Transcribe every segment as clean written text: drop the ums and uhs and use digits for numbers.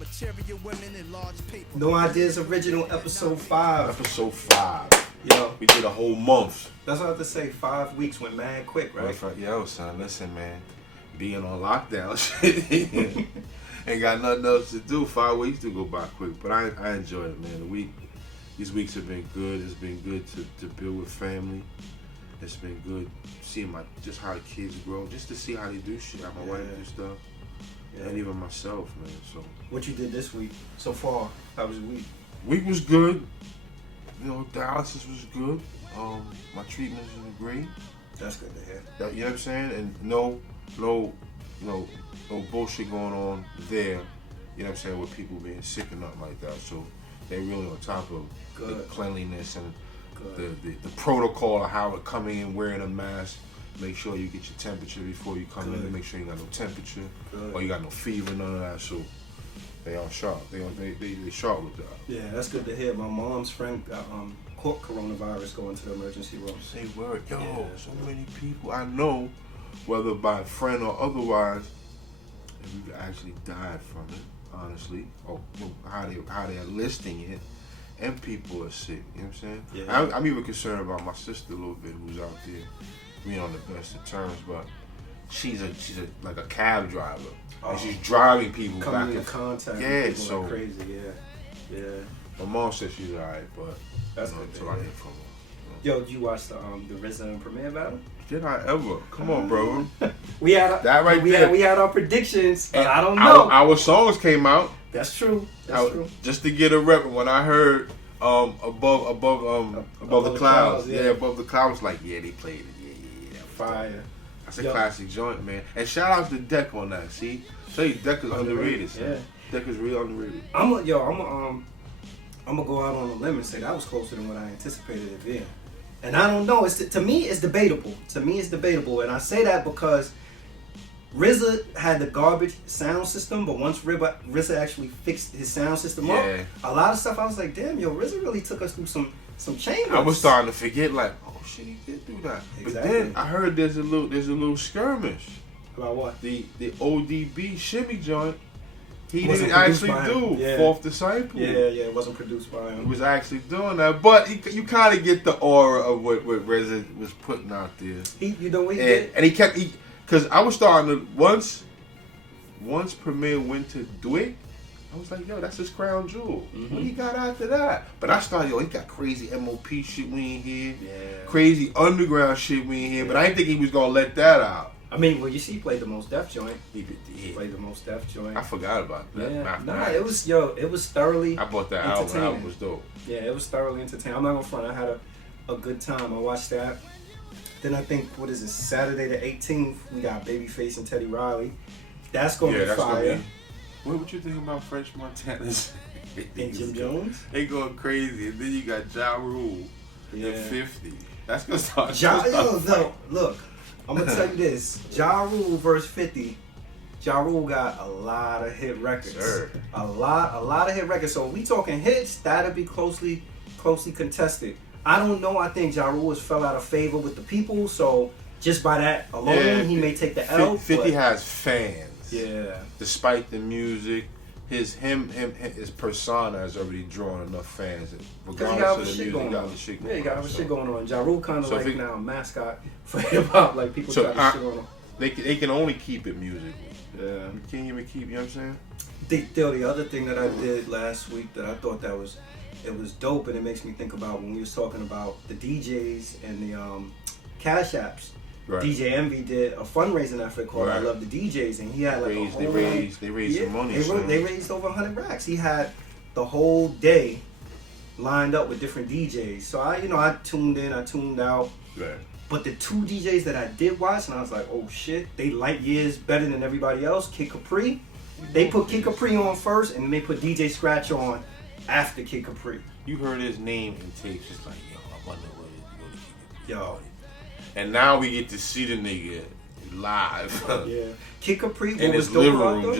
Material women in large paper. No Ideas Original, episode 5. Episode 5. Yo, We did a whole month. that's what I have to say. 5 weeks went mad quick, right? Yo, son, listen, man. Being on lockdown, shit. Ain't got nothing else to do. 5 weeks to go by quick. But I enjoy it, man. These weeks have been good. It's been good to build with family. It's been good seeing just how the kids grow. Just to see how they do shit. How my wife do stuff. Yeah. And even myself, man. So what you did this week so far? How was your week? Week was good. You know, dialysis was good. My treatments was great. That's good to hear. You know what I'm saying? And no bullshit going on there. You know what I'm saying? With people being sick or nothing like that. So they really on top of the cleanliness and the protocol of how it coming in, wearing a mask. Make sure you get your temperature before you come in. Make sure you got no temperature or you got no fever, none of that. So they are sharp. They sharp with that. Yeah, that's good to hear. My mom's friend got caught coronavirus going to the emergency room. Say word, yo. Yeah. So many people I know, whether by friend or otherwise, and we actually died from it. Honestly, or how they're listing it, and people are sick. You know what I'm saying? Yeah. I'm even concerned about my sister a little bit, who's out there. We on the best of terms, but she's like a cab driver, and she's driving people coming back into contact. Yeah, with people so like crazy. Yeah. My mom said she's alright, but that's good. Until I hear from her. Yo, did you watch the RZA and Premier battle? Did I ever? Come on, bro. We had we had our predictions, and I don't know. Our songs came out. That's true. That's true. Just to get a rep, when I heard above the clouds, above the clouds, like they played it. Fire. That's a classic joint, man. And shout out to Deck on that. See, show you Deck is underrated. Yeah, Deck is really underrated. I'm gonna go out on a limb and say that was closer than what I anticipated it being. And I don't know. To me, it's debatable. And I say that because RZA had the garbage sound system, but once RZA actually fixed his sound system up, a lot of stuff I was like, damn, yo, RZA really took us through some chambers. I was starting to forget, like, oh shit, he did do that. Exactly. But then I heard there's a little skirmish. About what? The ODB shimmy joint. He didn't actually do Fourth Disciple. Yeah, it wasn't produced by him. He was actually doing that, but you kind of get the aura of what RZA was putting out there. And he kept because I was starting to once Premier went to Dwick, I was like, yo, that's his crown jewel. Mm-hmm. What he got after that? But I started, he got crazy MOP shit we ain't hear. Yeah. Crazy underground shit we ain't hear. But I didn't think he was gonna let that out. I mean, well, you see, he played the Most Def joint. He played the Most Def joint. I forgot about that. Yeah. It was thoroughly. I bought that album. That album was dope. Yeah, it was thoroughly entertaining. I'm not gonna front. I had a good time. I watched that. Then I think, Saturday the 18th, we got Babyface and Teddy Riley. That's gonna be fire. What you think about French Montana's and Jim Jones? They going crazy, and then you got Ja Rule and 50. That's gonna start. Look, I'm gonna tell you this: Ja Rule versus 50. Ja Rule got a lot of hit records. Sure. A lot of hit records. So we talking hits, that'll be closely contested. I don't know. I think Ja Rule has fell out of favor with the people. So just by that alone, he may take the L. 50 has fans. Yeah. Despite the music, his persona has already drawn enough fans. Regardless of the music, he got the shit going on. Yeah, he got the shit going on. Ja Rule kind of now a mascot for hip hop. Like people got the shit going on. They can only keep it musically. Yeah. You can't even keep. You know what I'm saying? The other thing that I did last week that I thought that was dope, and it makes me think about when we was talking about the DJs and the cash apps. Right. DJ Envy did a fundraising effort called I Love the DJs, and he had like they raised some money. They raised over 100 racks. He had the whole day lined up with different DJs. So I tuned in, I tuned out. Right. But the two DJs that I did watch, and I was like, oh shit, they light years better than everybody else. Kid Capri, they put Kid Capri on first, and then they put DJ Scratch on after Kid Capri. You heard his name in tapes, just like, yo, I wonder what it is. Yo. And now we get to see the nigga live. Yeah. Kid Capri in his living room,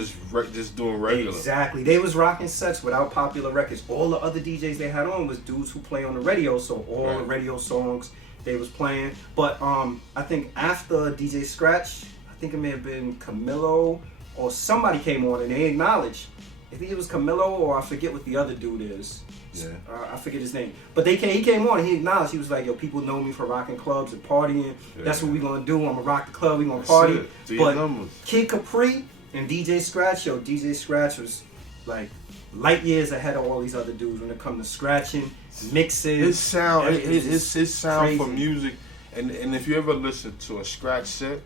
just doing regular. Exactly. They was rocking sets without popular records. All the other DJs they had on was dudes who play on the radio, so all the radio songs they was playing. But I think after DJ Scratch, I think it may have been Camilo or somebody came on and they acknowledged I think it was Camilo, or I forget what the other dude is. Yeah. I forget his name. But he came on and he acknowledged, he was like, yo, people know me for rocking clubs and partying. Yeah. That's what we gonna do. I'm gonna rock the club, we gonna party. But Kid Capri and DJ Scratch, DJ Scratch was like light years ahead of all these other dudes when it comes to scratching, mixing. His sound, his sound crazy. for music, and if you ever listen to a Scratch set,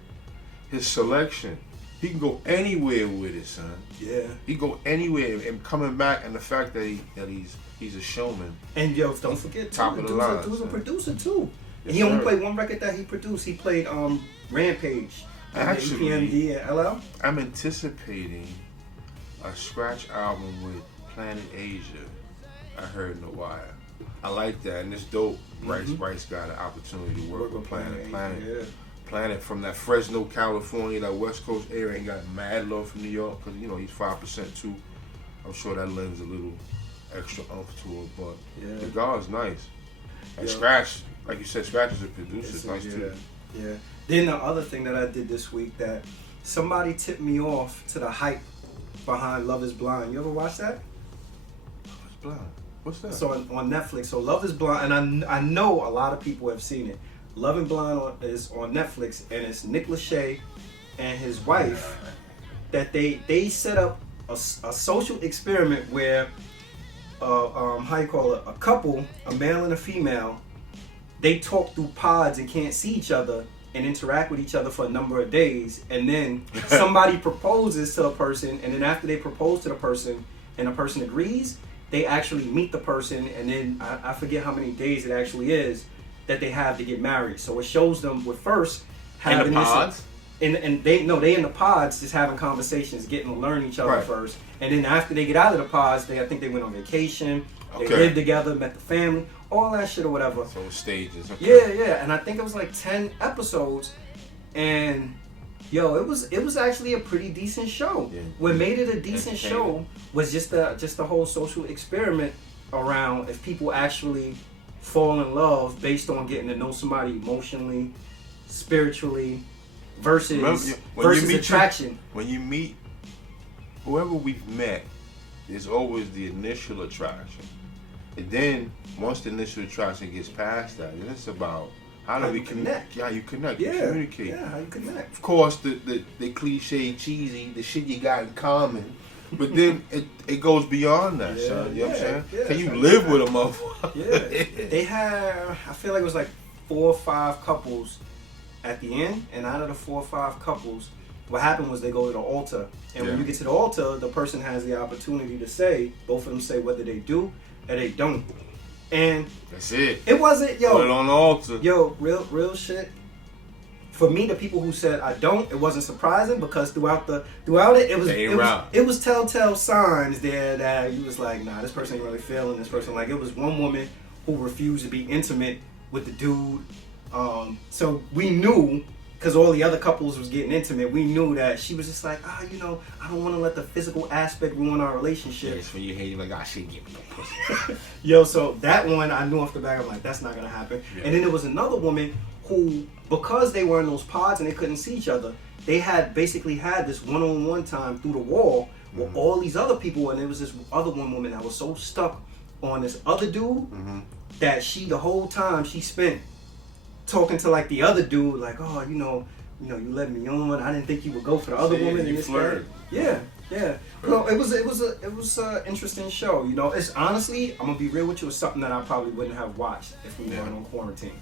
his selection, he can go anywhere with it, son. Yeah. He go anywhere, and coming back, and the fact that he's a showman. And yo, don't forget, top of the line. Dude's a producer too. Yes, and he only sir. played one record that he produced. He played Rampage. Actually, EPMD and LL. I'm anticipating a Scratch album with Planet Asia. I heard in a while. I like that, and it's dope. Bryce got an opportunity to work with Planet. Planet from that Fresno, California, that West Coast area, and got mad love from New York because he's 5% too. I'm sure that lends a little extra oomph to it, but the guy's nice. And Scratch, like you said, Scratch is a producer. It's nice too. Yeah. Then the other thing that I did this week, that somebody tipped me off to the hype behind Love Is Blind. You ever watch that? Love Is Blind. What's that? So on Netflix. So Love Is Blind, and I know a lot of people have seen it. Love and Blind is on Netflix, and it's Nick Lachey and his wife that they set up a social experiment where a couple, a male and a female, they talk through pods and can't see each other and interact with each other for a number of days, and then somebody proposes to a person, and then after they propose to the person and the person agrees, they actually meet the person, and then I forget how many days it actually is that they have to get married. So it shows them with first having in the pods? And they in the pods just having conversations, getting to learn each other first, and then after they get out of the pods, I think they went on vacation, they lived together, met the family, all that shit or whatever. So stages. Okay. Yeah, and I think it was like 10 episodes, and yo, it was actually a pretty decent show. Yeah. What made it a decent show was just the whole social experiment around if people actually fall in love based on getting to know somebody emotionally, spiritually, versus attraction. When you meet whoever we've met, there's always the initial attraction. And then once the initial attraction gets past that, then it's about how do we connect? Yeah, you connect, you communicate. Yeah, how you connect. Of course, the cliche, cheesy, the shit you got in common. But then it goes beyond that, son. You know what I'm saying? Yeah, can you live with a motherfucker? Yeah. They had, I feel like it was like 4 or 5 couples at the end, and out of the 4 or 5 couples, what happened was they go to the altar. And when you get to the altar, the person has the opportunity to say, both of them say whether they do or they don't. And that's it. It wasn't, yo. Put it on the altar. Yo, real shit. For me, the people who said I don't, it wasn't surprising because throughout it was telltale signs there that you was like, nah, this person ain't really feeling this person. Like, it was one woman who refused to be intimate with the dude. So we knew, because all the other couples was getting intimate, we knew that she was just like, I don't want to let the physical aspect ruin our relationship. Yes, when you hate, like, she give me no pussy. Yo, so that one I knew off the back. I'm like, that's not gonna happen. Yeah. And then there was another woman who, because they were in those pods and they couldn't see each other, they had basically had this one-on-one time through the wall with all these other people, and there was this other one woman that was so stuck on this other dude that she, the whole time she spent talking to like the other dude, like, oh, you know, you led me on. I didn't think you would go for the other woman. You flirted. Yeah. No, it was an interesting show. You know, it's honestly, I'm gonna be real with you, it's something that I probably wouldn't have watched if we weren't on quarantine.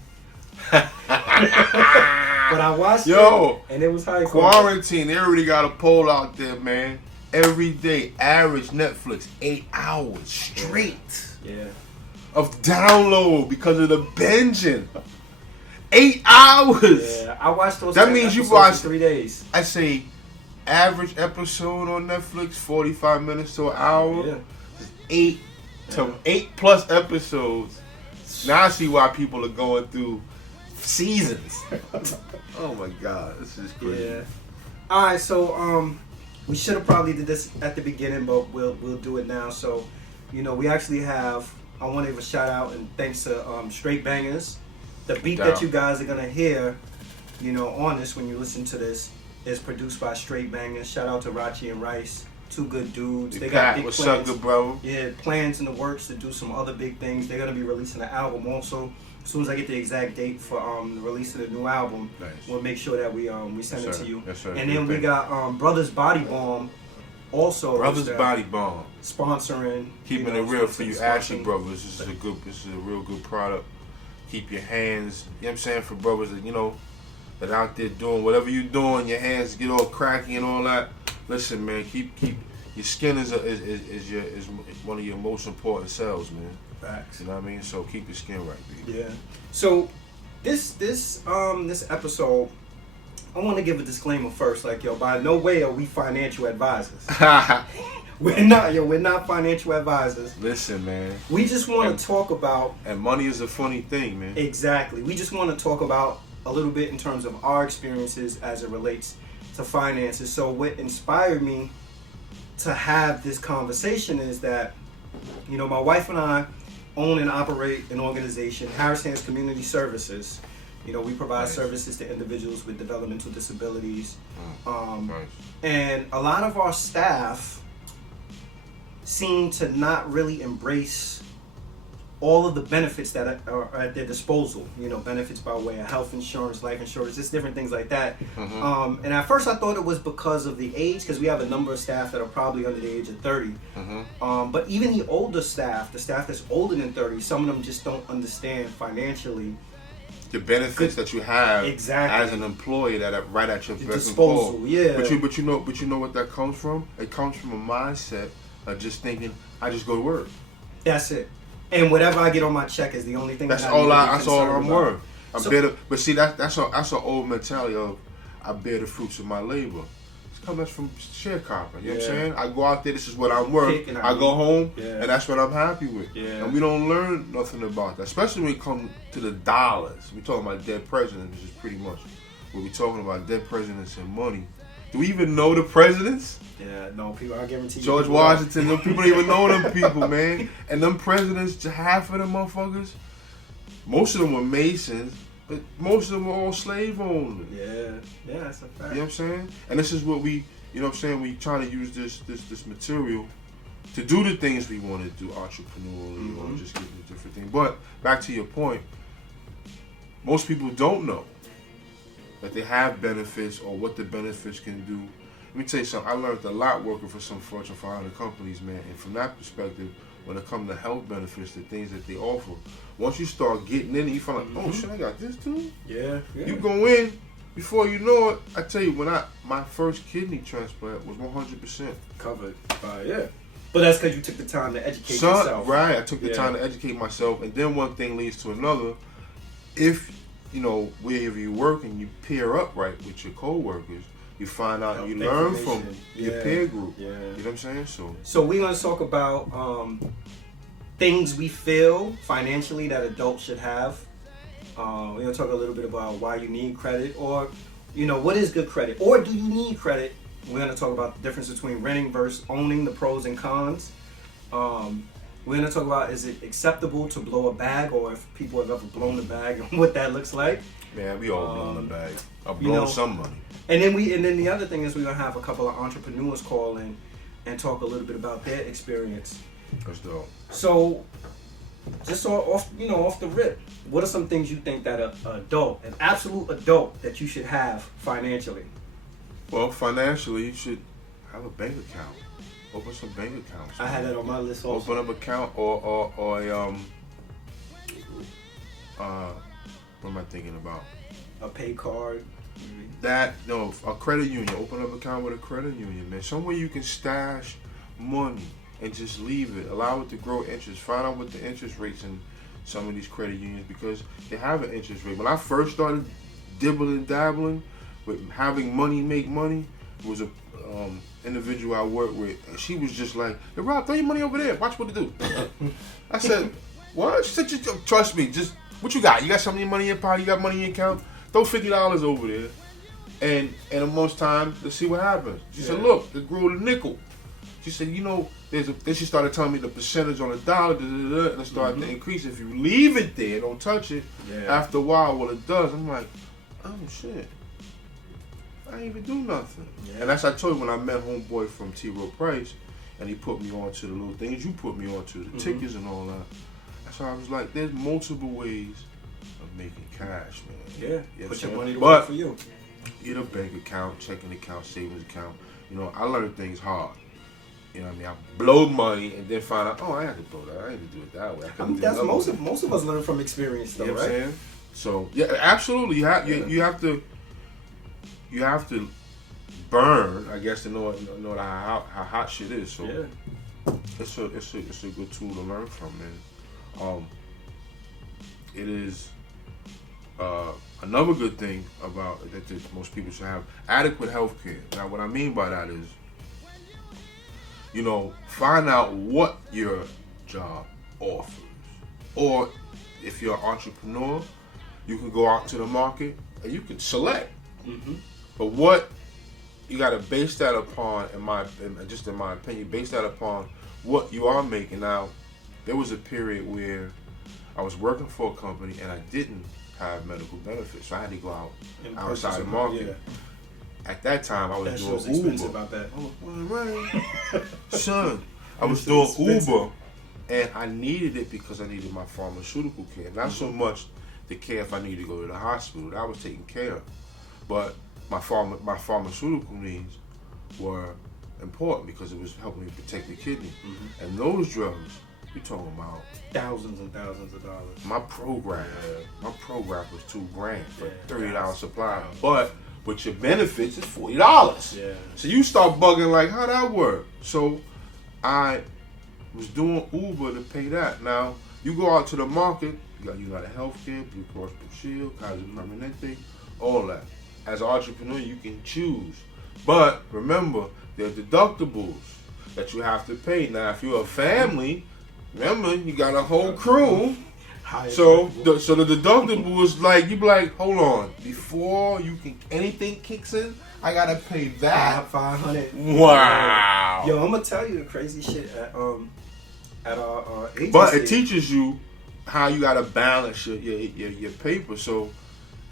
But I watched it, and it was high quarantine. They already got a poll out there, man. Every day, average Netflix 8 hours straight. Yeah. Of download because of the binging. 8 hours. Yeah, I watched those. That means you watched 3 days. I say average episode on Netflix 45 minutes to an hour. Yeah. 8 plus episodes. Now I see why people are going through seasons. Oh my God, this is crazy. Yeah. All right, so we should have probably did this at the beginning, but we'll do it now. So, we actually have. I want to give a shout out and thanks to Straight Bangers. The beat that you guys are gonna hear, on this when you listen to this, is produced by Straight Bangers. Shout out to Rachi and Rice, Two good dudes. They Pat, got big what's plans. up, good brother? Yeah, plans in the works to do some other big things. They're gonna be releasing an album also. As soon as I get the exact date for the release of the new album, Nice. we'll make sure that we send it to you. Yes, sir. And then we got Brothers Body Balm also. Brothers Body Balm. Sponsoring. Keeping it real for you Ashley brothers. This is a real good product. Keep your hands, you know what I'm saying, for brothers that, you know, that out there doing whatever you're doing, your hands get all cracky and all that. Listen, man, keep your skin is one of your most important cells, man. Facts. You know what I mean? So keep your skin right, baby. Yeah. So this episode, I want to give a disclaimer first. Like, yo, by no way are we financial advisors. We're not financial advisors. Listen, man. We just want to talk about. And money is a funny thing, man. Exactly. We just want to talk about a little bit in terms of our experiences as it relates to finances. So what inspired me to have this conversation is that, you know, my wife and I own and operate an organization, Harris Hands Community Services. You know, we provide services to individuals with developmental disabilities. Nice. And a lot of our staff seem to not really embrace all of the benefits that are at their disposal. You know, benefits by way of health insurance, life insurance, just different things like that. And at first I thought it was because of the age, because we have a number of staff that are probably under the age of 30. But even the older staff, the staff that's older than 30, some of them just don't understand financially the benefits that you have exactly as an employee that are right at your disposal. Yeah. But you know what that comes from? It comes from a mindset of just thinking, I just go to work. That's it. And whatever I get on my check is the only thing. That's all I'm worth. So, but see, that's an old mentality of I bear the fruits of my labor. It's coming from sharecropping. You know what I'm saying? I go out there. This is what I'm worth. I go home, and that's what I'm happy with. Yeah. And we don't learn nothing about that, especially when it comes to the dollars. We're talking about dead presidents, which is pretty much what we're talking about. Dead presidents and money. Do we even know the presidents? Yeah, no, people, I guarantee you. George Washington, them people don't even know them people, man. And them presidents, half of them motherfuckers, most of them were Masons, but most of them were all slave owners. Yeah, that's a fact. You know what I'm saying? And this is what we, you know what I'm saying, we trying to use this material to do the things we want to do, entrepreneurially, or just get into different things. But back to your point, most people don't know that they have benefits or what the benefits can do. Let me tell you something. I learned a lot working for some Fortune 500 companies, man. And from that perspective, when it comes to health benefits, the things that they offer, once you start getting in it, you find like, oh shit, I got this too. Yeah. You go in, before you know it. I tell you, my first kidney transplant was 100% covered. But that's because you took the time to educate yourself. Right. I took the time to educate myself, and then one thing leads to another. If you know, wherever you work and you pair up right with your co-workers, you find out, you learn from your peer group. You know what I'm saying? So we're going to talk about things we feel financially that adults should have. We're going to talk a little bit about why you need credit, or, you know, what is good credit, or do you need credit? We're going to talk about the difference between renting versus owning, the pros and cons. We're going to talk about, is it acceptable to blow a bag, or if people have ever blown a bag and what that looks like. Man, we all blown a bag. I've blown some money. And then the other thing is we're going to have a couple of entrepreneurs call in and talk a little bit about their experience. That's dope. So, just off the rip, what are some things you think that an absolute adult that you should have financially? Well, financially, you should have a bank account. Open some bank accounts. I had that on my list also. Open up an account or a what am I thinking about? A pay card. A credit union. Open up an account with a credit union, man. Somewhere you can stash money and just leave it. Allow it to grow interest. Find out what the interest rates in some of these credit unions, because they have an interest rate. When I first started dibbling dabbling with having money make money, it was a individual I worked with, and she was just like, "Hey Rob, throw your money over there. Watch what it do." I said, "What?" She said, "Trust me. Just what you got? You got some of your money in your pocket? You got money in your account? Throw $50 over there, and in most times, let's see what happens." She said, "Look, it grew to nickel." She said, "You know, then she started telling me the percentage on the dollar, and it started to increase. If you leave it there, don't touch it. After a while, what it does, I'm like, oh shit." I ain't even do nothing. Yeah. And that's I told you when I met homeboy from T. Rowe Price, and he put me on to the little things you put me on to, the tickets and all that. That's why I was like, there's multiple ways of making cash, man. Yeah, You know put what I'm your saying? money to But work for you. get a bank account, checking account, savings account. You know, I learned things hard. You know what I mean? I blow money and then find out, oh, I had to blow that. I had to do it that way. I mean, that's most of us learn from experience, though, you know what I'm right? saying? So yeah, absolutely. You have to burn, I guess, to know how hot shit is. So Yeah. it's a good tool to learn from, man. It is another good thing about that most people should have adequate health care. Now, what I mean by that is, you know, find out what your job offers. Or if you're an entrepreneur, you can go out to the market and you can select. Mm-hmm. But what you got to base that upon, in my opinion, base that upon what you are making. Now, there was a period where I was working for a company and I didn't have medical benefits, so I had to go out And outside the purchase market. Yeah. At that time, I was That doing shit's expensive, Uber. I bet. Oh, right. Son, I was It's doing expensive. Uber, and I needed it because I needed my pharmaceutical care. Not so much the care if I needed to go to the hospital. That was taken care of. But my pharmaceutical needs were important because it was helping me protect the kidney. Mm-hmm. And those drugs, you're talking about Thousands and thousands of dollars. my program was $2,000 for Yeah, $30 supply. wow. But with your benefits, it's $40. Yeah. So you start bugging like, how that work? So I was doing Uber to pay that. Now, you go out to the market, you got United Healthcare, Blue Cross Blue Shield, Kaiser Permanente, all that. As an entrepreneur, you can choose. But remember, there are deductibles that you have to pay. Now, if you're a family, remember, you got a whole crew. So the deductible is like, you be like, hold on, before anything kicks in, I gotta pay that. $500. Wow. Yo, I'm gonna tell you the crazy shit at our agency. But it teaches you how you gotta balance your paper. So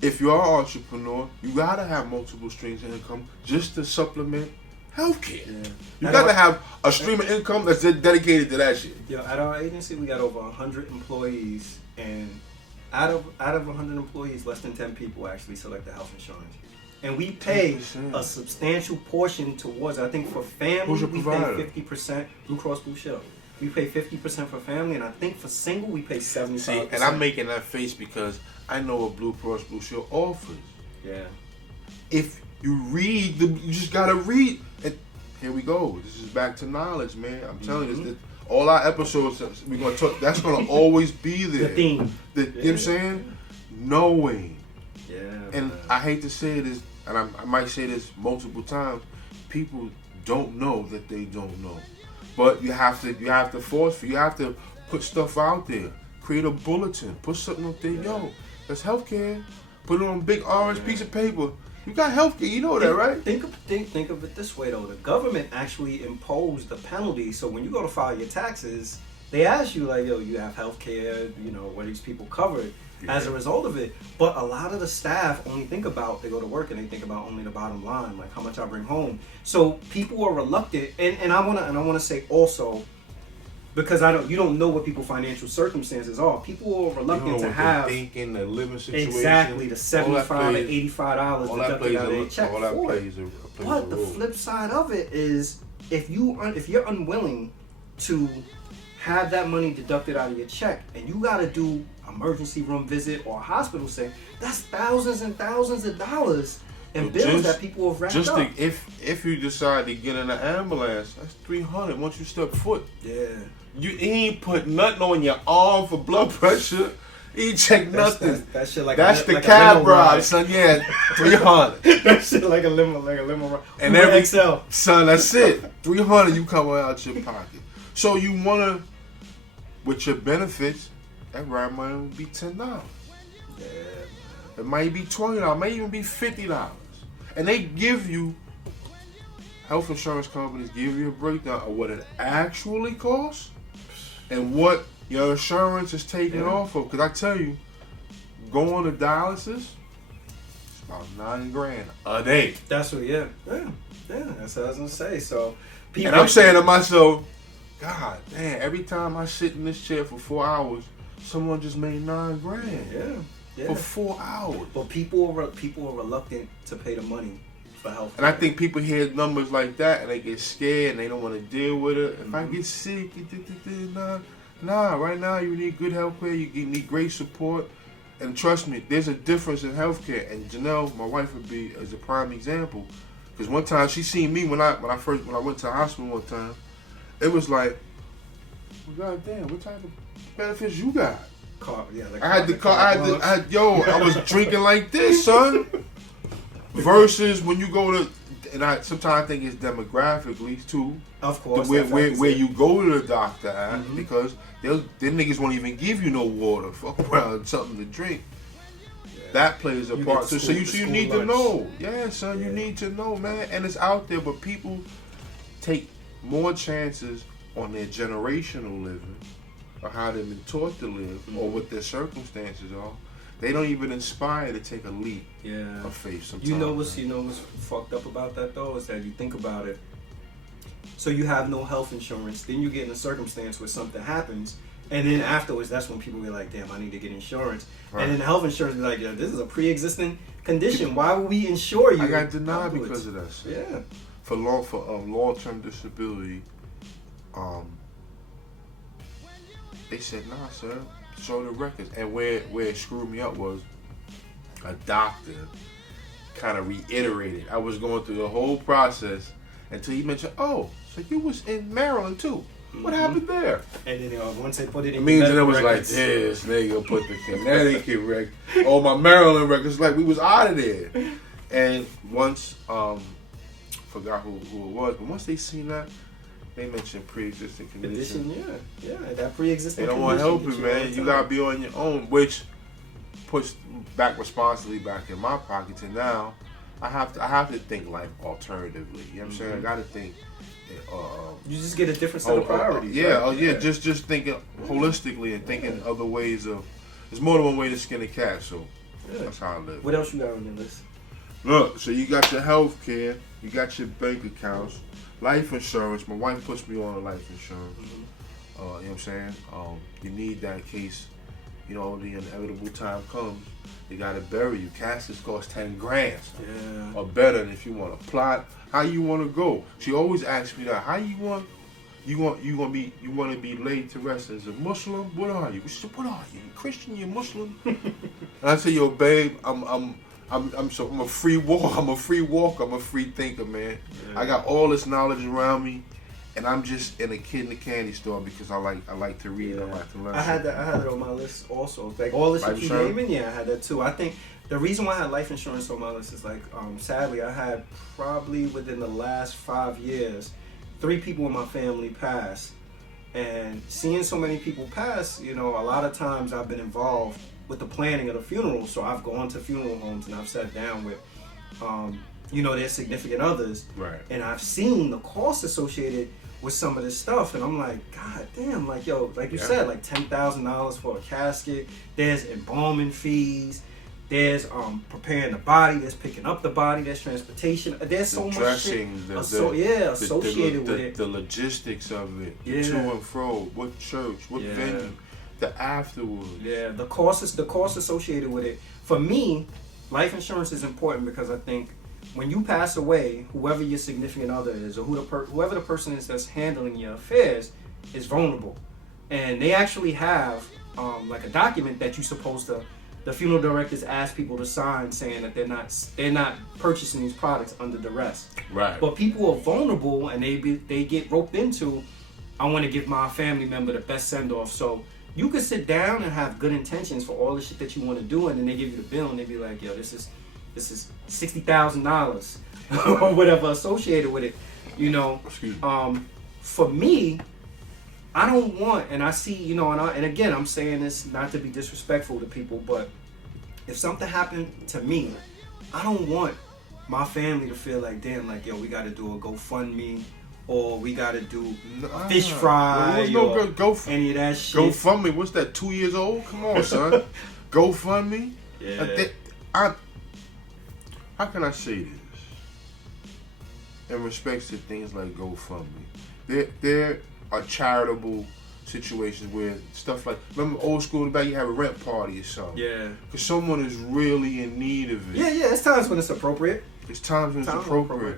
if you are an entrepreneur, you gotta have multiple streams of income just to supplement healthcare. Yeah. You gotta have a stream of income that's dedicated to that shit. Yo, at our agency, we got over 100 employees, and out of 100 employees, less than 10 people actually select the health insurance. And we pay 10%. a substantial portion towards, I think for family, Who's your we provider? pay 50%, Blue Cross Blue Shield. We pay 50% for family, and I think for single, we pay 75%. See, and I'm making that face because I know what Blue Cross Blue Shield offers. Yeah. If you read, you just gotta read. And here we go. This is back to knowledge, man. I'm telling you, this, all our episodes, we're gonna talk. That's gonna always be there. The theme. You know what I'm saying? Knowing. Yeah. And man. I hate to say this, and I might say this multiple times. People don't know that they don't know, but you have to force. You have to put stuff out there. Create a bulletin. Put something up there. Yo, that's healthcare. Put it on a big orange piece of paper. You got healthcare. You know that, right? Think of it this way though. The government actually imposed the penalty. So when you go to file your taxes, they ask you like, yo, you have health care, you know, what these people covered as a result of it. But a lot of the staff only think about, they go to work and they think about only the bottom line, like how much I bring home. So people are reluctant, and I wanna say also, because you don't know what people's financial circumstances are. People are reluctant to have thinking, the living situation. exactly the $75 to $85 deducted out of their check for it. plays But a the role. flip side of it is, if you're unwilling to have that money deducted out of your check, and you got to do emergency room visit or a hospital stay, that's thousands and thousands of dollars in But bills just- that people have racked up. If you decide to get in an ambulance, that's $300 once you step foot. Yeah. You ain't put nothing on your arm for blood pressure. He ain't check nothing. That shit like That's a, the like a cab limo ride, ride. son. Yeah, $300. That shit like a limo ride. And Uber every XL. son, that's it. $300 you coming out your pocket. So you wanna, with your benefits, that ride might be $10. Yeah. It might be $20. It might even be $50. And they give you, health insurance companies give you a breakdown of what it actually costs and what your insurance is taking off of. Because I tell you, going to dialysis, about $9,000 a day. That's what, yeah. That's what I was gonna say. So, people, and I'm saying to myself, God damn, every time I sit in this chair for 4 hours, someone just made $9,000. Yeah. For 4 hours. But people are reluctant to pay the money for health. And I think people hear numbers like that and they get scared and they don't want to deal with it. If I get sick, nah. Right now you need good health care. You need great support. And trust me, there's a difference in healthcare. And Janelle, my wife, would be as a prime example. Because one time she seen me when I went to the hospital one time. It was like, well, goddamn, what type of benefits you got? I was drinking like this, son. Versus when you go to, and I sometimes think it's demographically too. Of course, where you go to the doctor at, because them niggas won't even give you no water. Fuck around something to drink. Yeah. That plays a part. So you need to know. Yeah, son, you need to know, man. And it's out there, but people take more chances on their generational living, or how they've been taught to live, or what their circumstances are. They don't even inspire to take a leap of faith sometimes. You know what's fucked up about that though is that you think about it. So you have no health insurance, then you get in a circumstance where something happens, and then afterwards, that's when people be like, "Damn, I need to get insurance." Right. And then the health insurance be like, "Yeah, this is a pre-existing condition. Why would we insure you?" I got denied because of that shit. Yeah. For long-term disability, they said, "Nah, sir, show the records." And where it screwed me up was a doctor kind of reiterated. I was going through the whole process until he mentioned, "Oh, so you was in Maryland too? What happened there?" And then once they put it in, means it was records, like, "This nigga put the Connecticut record, my Maryland records, like we was out of there." And once, forgot who it was, but once they seen that, they mentioned pre-existing condition. Yeah, that pre-existing. They don't want to help you, man. You gotta be on your own, which puts back responsibly back in my pockets. And now I have to think life alternatively. You know what I'm saying? I gotta think. You just get a different set of priorities. Right? Just thinking holistically and thinking other ways of. There's more than one way to skin a cat, so that's how I live. What else you got on your list? Look, so you got your health care, you got your bank accounts, life insurance. My wife puts me on life insurance. You know what I'm saying? You need that in case, the inevitable time comes. They gotta bury you. Caskets cost $10,000 or better. And if you want to plot, how you want to go? She always asks me that. How you want to be laid to rest as a Muslim? What are you? She said, "What are you? Christian? You Muslim?" And I say, "Yo, babe, I'm a free walker. I'm a free thinker, man. I got all this knowledge around me, and I'm just in a kid in the candy store because I like to read. I like to learn." I had that on my list also. Like all this you naming, I had that too. I think the reason why I had life insurance on my list is like, sadly, I had probably within the last 5 years, 3 people in my family pass, and seeing so many people pass, a lot of times I've been involved with the planning of the funeral. So I've gone to funeral homes and I've sat down with, their significant others, right? And I've seen the costs associated with some of this stuff, and I'm like, God damn, like you said, like $10,000 for a casket. There's embalming fees. There's preparing the body. There's picking up the body. There's transportation. There's so much shit associated with it. The logistics of it, to and fro, what church, what venue, the afterwards. Yeah, the cost associated with it. For me, life insurance is important because I think when you pass away, whoever your significant other is, or whoever the person is that's handling your affairs, is vulnerable, and they actually have like a document that you're supposed to. The funeral directors ask people to sign saying that they're not purchasing these products under duress. Right. But people are vulnerable and they get roped into, I want to give my family member the best send off. So you could sit down and have good intentions for all the shit that you want to do, and then they give you the bill and they be like, "Yo, this is $60,000 or whatever associated with it." Excuse me. For me, I don't want, and I see, and again, I'm saying this not to be disrespectful to people, but if something happened to me, I don't want my family to feel like, damn, like, yo, we got to do a GoFundMe, or we got to do fish fry, or any of that shit. GoFundMe, what's that, 2 years old? Come on, son. GoFundMe? Yeah. how can I say this? In respects to things like GoFundMe, there are charitable situations where stuff like, remember old school back, you have a rent party or something. Yeah. Because someone is really in need of it. Yeah, it's times when it's appropriate. It's times when it's appropriate.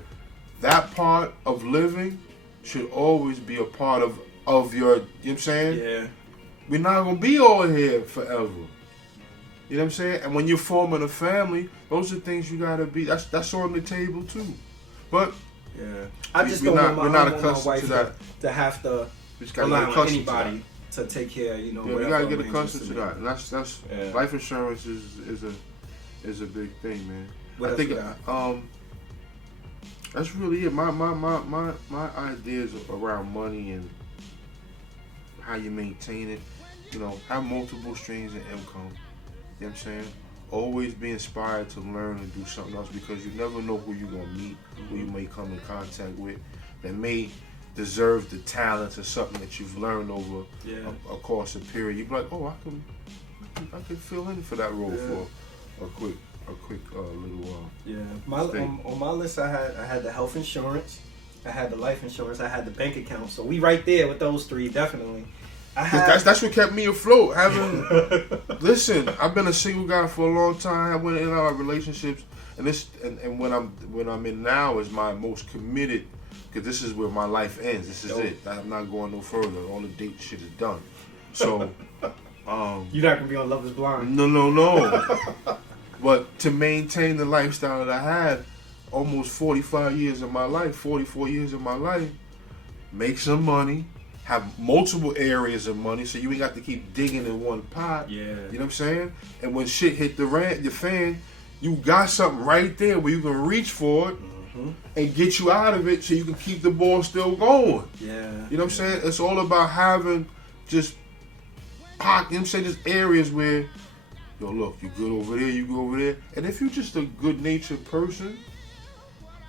That part of living should always be a part of your, you know what I'm saying? Yeah. We're not going to be all here forever. You know what I'm saying? And when you're forming a family, those are things you got to be, that's on the table too. But yeah, I just don't want my wife to that. to have to rely on anybody to take care. You know, yeah, we gotta get accustomed to that. And that's life insurance is a big thing, man. I think that's really it. My ideas around money and how you maintain it. You know, have multiple streams of income. You know what I'm saying? Always be inspired to learn and do something else, because you never know who you're going to meet, who you may come in contact with that may deserve the talents or something that you've learned over a course of period. You'd be like, oh, I can fill in for that role for a quick little while. Yeah. On my list, I had the health insurance, I had the life insurance, I had the bank account. So we right there with those three, definitely. That's what kept me afloat. Listen, I've been a single guy for a long time. I went in and out of relationships, and when I'm in now is my most committed, because this is where my life ends. This is it. I'm not going no further. All the date shit is done. So, you're not gonna be on Love Is Blind. No. But to maintain the lifestyle that I had, almost 44 years of my life, make some money. Have multiple areas of money, so you ain't got to keep digging in one pot. Yeah. You know what I'm saying? And when shit hit the fan, you got something right there where you can reach for it and get you out of it, so you can keep the ball still going. Yeah. You know what I'm saying? It's all about having just just areas where, yo, look, you good over there, you go over there. And if you're just a good-natured person,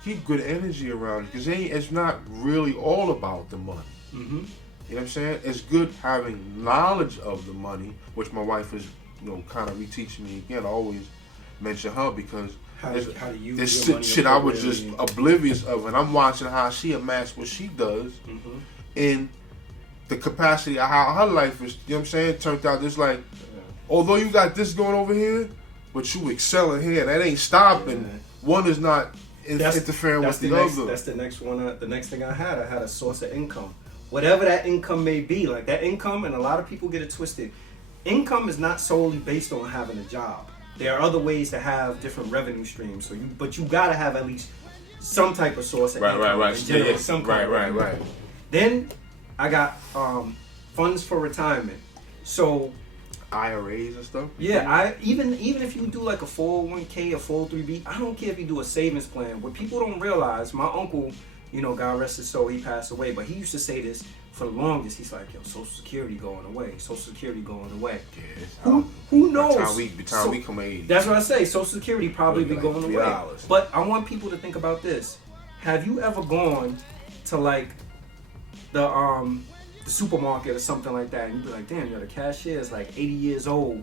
keep good energy around you, because it's not really all about the money. Mm-hmm. You know what I'm saying? It's good having knowledge of the money, which my wife is, kind of reteaching me again. I always mention her because there's shit I was just oblivious of, and I'm watching how she amassed what she does in the capacity of how her life is. You know what I'm saying? It turned out just like, although you got this going over here, but you excelling here, that ain't stopping. Yeah. One is not interfering with the other. That's the next one. The next thing I had a source of income. Whatever that income may be, like that income, and a lot of people get it twisted. Income is not solely based on having a job. There are other ways to have different revenue streams. But you gotta have at least some type of source of income. Right. Then I got funds for retirement. So IRAs and stuff. Yeah, even if you do like a 401k, a 403b, I don't care if you do a savings plan. What people don't realize, my uncle, God rest his soul, he passed away, but he used to say this for the longest. He's like, yo, Social Security going away. Social Security going away. Yeah, who knows? By the time we come age. That's what I say. Social Security probably be going away. But I want people to think about this. Have you ever gone to like the supermarket or something like that, and you be like, damn, the cashier is like 80 years old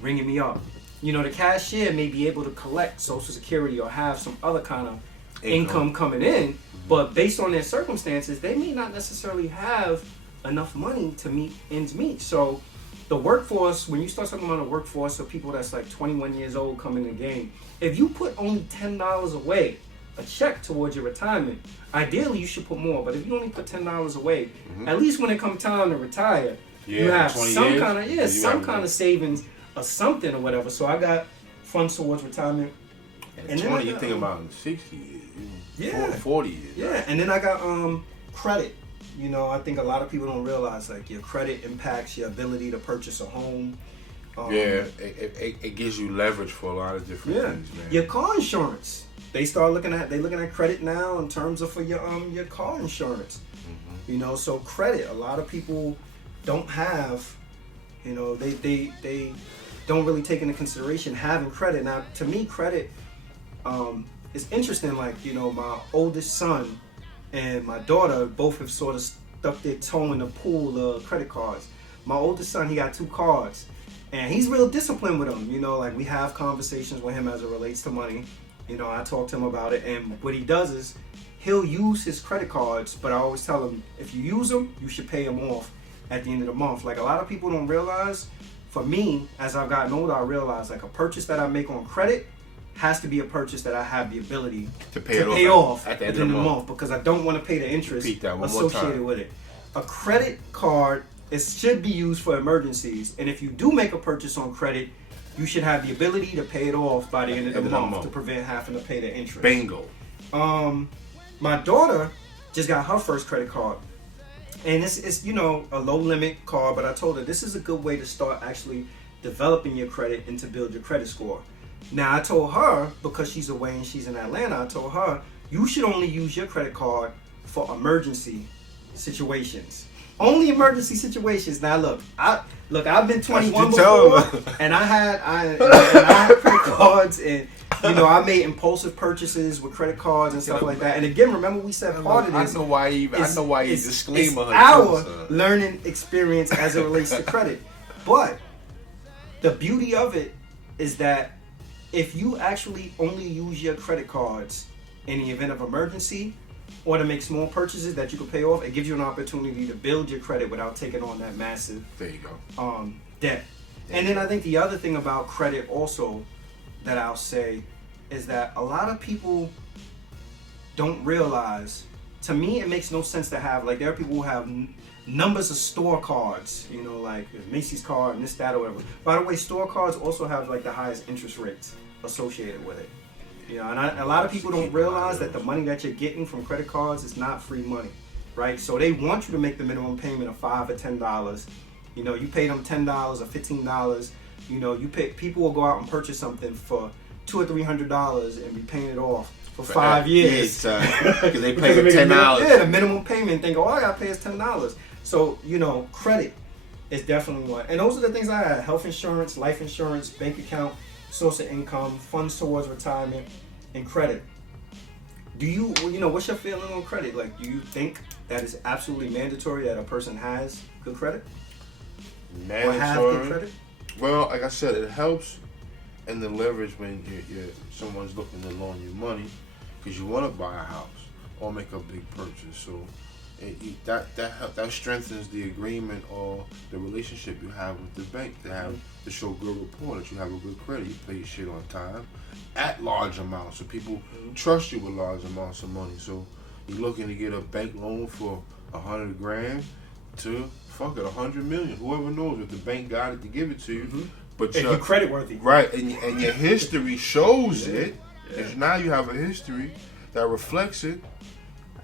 ringing me up. The cashier may be able to collect Social Security or have some other kind of income coming in, but based on their circumstances, they may not necessarily have enough money to meet ends meet. So the workforce, when you start talking about a workforce of people that's like 21 years old coming in the game, if you put only $10 away, a check towards your retirement, ideally you should put more, but if you only put $10 away, at least when it comes time to retire, you have some kind of savings or something or whatever. So I got funds towards retirement. And 20, you think about 60 years, 40 years. Yeah, and then I got credit. I think a lot of people don't realize, like, your credit impacts your ability to purchase a home. It gives you leverage for a lot of different things, man. Your car insurance. They're looking at credit now in terms of for your car insurance. So credit, a lot of people don't have, they don't really take into consideration having credit. Now, to me, credit is interesting. Like, my oldest son and my daughter both have sort of stuck their toe in the pool of credit cards. My oldest son, he got 2 cards, and he's real disciplined with them. Like, we have conversations with him as it relates to money. You know, I talk to him about it, and what he does is he'll use his credit cards, but I always tell him if you use them, you should pay them off at the end of the month. Like a lot of people don't realize. For me, as I've gotten older, I realize like a purchase that I make on credit has to be a purchase that I have the ability to pay off at the end of the month, because I don't want to pay the interest associated with it. A credit card should be used for emergencies, and if you do make a purchase on credit, you should have the ability to pay it off by the end of the month to prevent having to pay the interest. Bingo. My daughter just got her first credit card, and it's you know, a low limit card, but I told her this is a good way to start actually developing your credit and to build your credit score. Now I told her, because she's away and she's in Atlanta, I told her you should only use your credit card for emergency situations. Only emergency situations. Now look, I've been 21 before, and I had credit cards, and you know, I made impulsive purchases with credit cards and stuff like that. And again, remember we said part of this. I know why you disclaimer. It's our learning experience as it relates to credit. But the beauty of it is that if you actually only use your credit cards in the event of emergency, or to make small purchases that you can pay off, it gives you an opportunity to build your credit without taking on that massive debt. And then I think the other thing about credit also that I'll say is that a lot of people don't realize, to me it makes no sense to have, like there are people who have numbers of store cards, you know, like Macy's card and this, that, or whatever. By the way, store cards also have like the highest interest rates associated with it. You know, and a lot of people don't realize that the money that you're getting from credit cards is not free money, right? So they want you to make the minimum payment of $5 or $10. You know, you pay them $10 or $15. You know, people will go out and purchase something for $200 or $300 and be paying it off for 5 years. Because they pay them $10. Yeah, the minimum payment. Think, all I gotta pay is $10. So you know, credit is definitely one. And those are the things I had: health insurance, life insurance, bank account, source of income, funds towards retirement, and credit. Do you know, what's your feeling on credit? Like, do you think that it's absolutely mandatory that a person has good credit? Mandatory. Or have good credit? Well, like I said, it helps in the leverage when someone's looking to loan you money because you want to buy a house or make a big purchase. So that strengthens the agreement or the relationship you have with the bank to show good rapport that you have a good credit. You pay your shit on time at large amounts, so people trust you with large amounts of money. So you're looking to get a bank loan for $100,000 to $100 million. Whoever knows if the bank got it to give it to you, but you're credit worthy, right? And your history shows it. Because now you have a history that reflects it.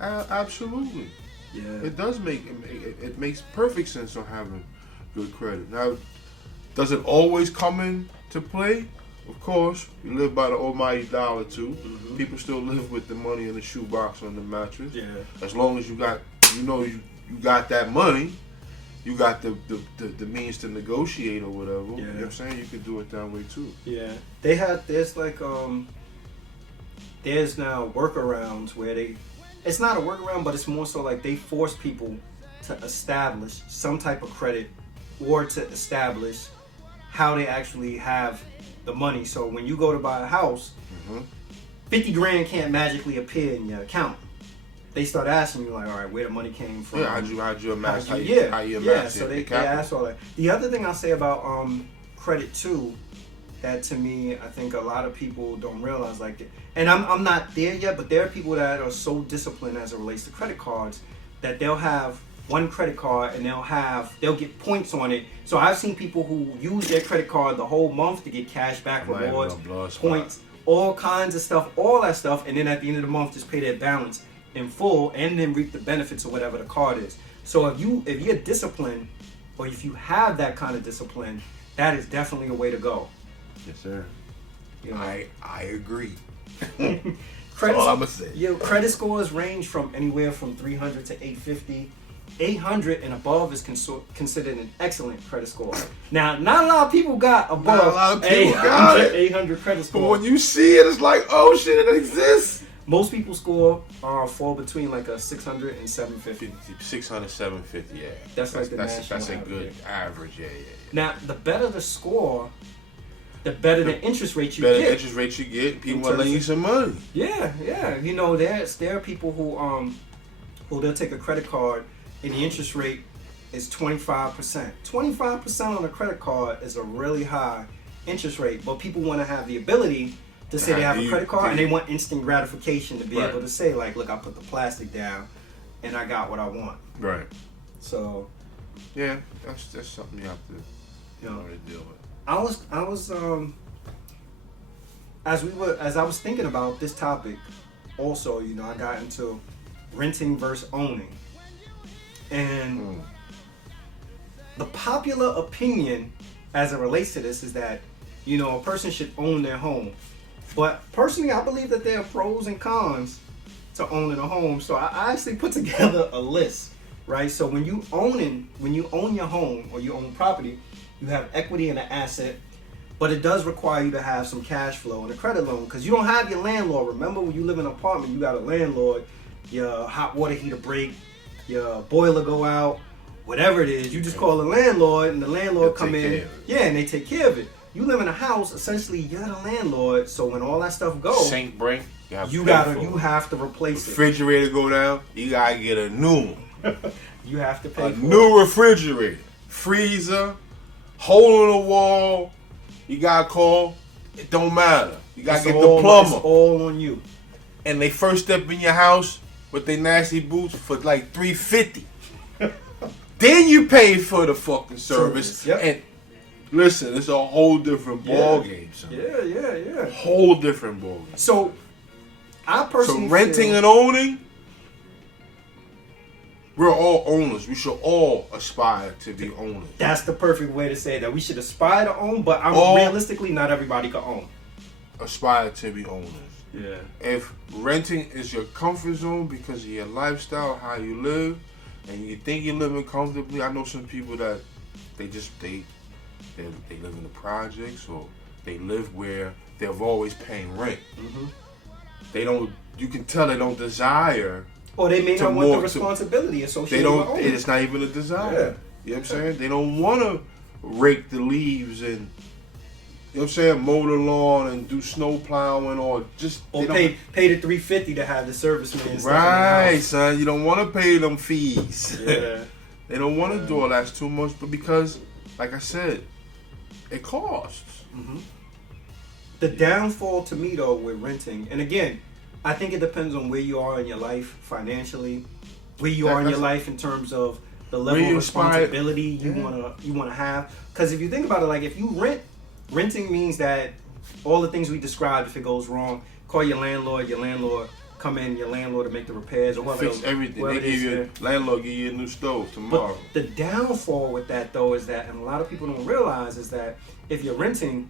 Absolutely. Yeah. It does it makes perfect sense on having good credit. Now, does it always come into play? Of course, we live by the almighty dollar too. People still live with the money in the shoebox on the mattress. Yeah. As long as you got, you got that money, you got the means to negotiate or whatever. Yeah. You know what I'm saying? You can do it that way too. Yeah. There's now workarounds where it's not a workaround, but it's more so like they force people to establish some type of credit or to establish how they actually have the money. So when you go to buy a house, $50,000 can't magically appear in your account. They start asking you like, all right, where the money came from? Yeah, how'd you amass? How you amass? So they ask all that. The other thing I'll say about credit too, that to me, I think a lot of people don't realize, like, and I'm not there yet, but there are people that are so disciplined as it relates to credit cards that they'll have one credit card and they'll get points on it. So I've seen people who use their credit card the whole month to get cash back, rewards, points, all kinds of stuff, all that stuff, and then at the end of the month just pay their balance in full and then reap the benefits of whatever the card is. So if you're disciplined, or if you have that kind of discipline, that is definitely a way to go. Yes, sir. You know? I agree. Credit, all I'm gonna say. Credit scores range from anywhere from 300 to 850. 800 and above is considered an excellent credit score. Now, not a lot of people got above 800 credit score. But when you see it, it's like, oh shit, it exists. Most people score fall between like a 600 and 750. 600, 750, yeah. That's like the national That's a good average, yeah. Now, the better the score, the better the interest rate you better get. interest rate you get, people are lending you some money. Yeah. You know, there are people who they'll take a credit card and the interest rate is 25%. 25% on a credit card is a really high interest rate, but people want to have the ability to say they have a credit card and they want instant gratification to be able to say, like, look, I put the plastic down and I got what I want. Right. So, yeah, that's something you have to deal with. I was as I was thinking about this topic, also, you know, I got into renting versus owning. And the popular opinion as it relates to this is that, you know, a person should own their home. But personally, I believe that there are pros and cons to owning a home. So I actually put together a list, right? So when you own your home or you own property, you have equity in an asset, but it does require you to have some cash flow and a credit loan because you don't have your landlord. Remember, when you live in an apartment, you got a landlord. Your hot water heater break, your boiler go out, whatever it is, you just call the landlord and the landlord come in. Yeah, and they take care of it. You live in a house, essentially you're the landlord, so when all that stuff goes, sink break, you have to replace refrigerator go down, you gotta get a new one. You have to pay a for new refrigerator, freezer, hole in the wall, you gotta call, it don't matter. You gotta get the plumber. It's all on you. And they first step in your house with their nasty boots for like $350. Then you pay for the fucking service. Yep. And listen, it's a whole different ball game, son. Yeah. Whole different ball game. So, I personally renting and owning, we're all owners. We should all aspire to be owners. That's the perfect way to say that. We should aspire to own, but realistically, not everybody can own. Aspire to be owners. Yeah. If renting is your comfort zone because of your lifestyle, how you live, and you think you're living comfortably, I know some people that they live in the projects or they live where they're always paying rent. Mm-hmm. You can tell they don't desire. Or they may not want the responsibility associated with owning. It's not even a desire. Yeah. You know what I'm saying? They don't want to rake the leaves and, you know what I'm saying, mow the lawn and do snow plowing or pay the $350 to have the serviceman. Right, son. You don't want to pay them fees. Yeah. They don't want to do all that. It's too much, but because, like I said, it costs. Mm-hmm. The downfall to me though with renting, and again, I think it depends on where you are in your life financially, where you are in your life in terms of the level of responsibility you wanna have. Because if you think about it, like if you renting means that all the things we described, if it goes wrong, call your landlord come in, your landlord to make the repairs or whatever. Fix everything. They give you landlord give you a new stove tomorrow. But the downfall with that though is that, and a lot of people don't realize, is that if you're renting,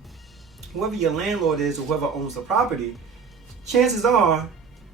whoever your landlord is or whoever owns the property, chances are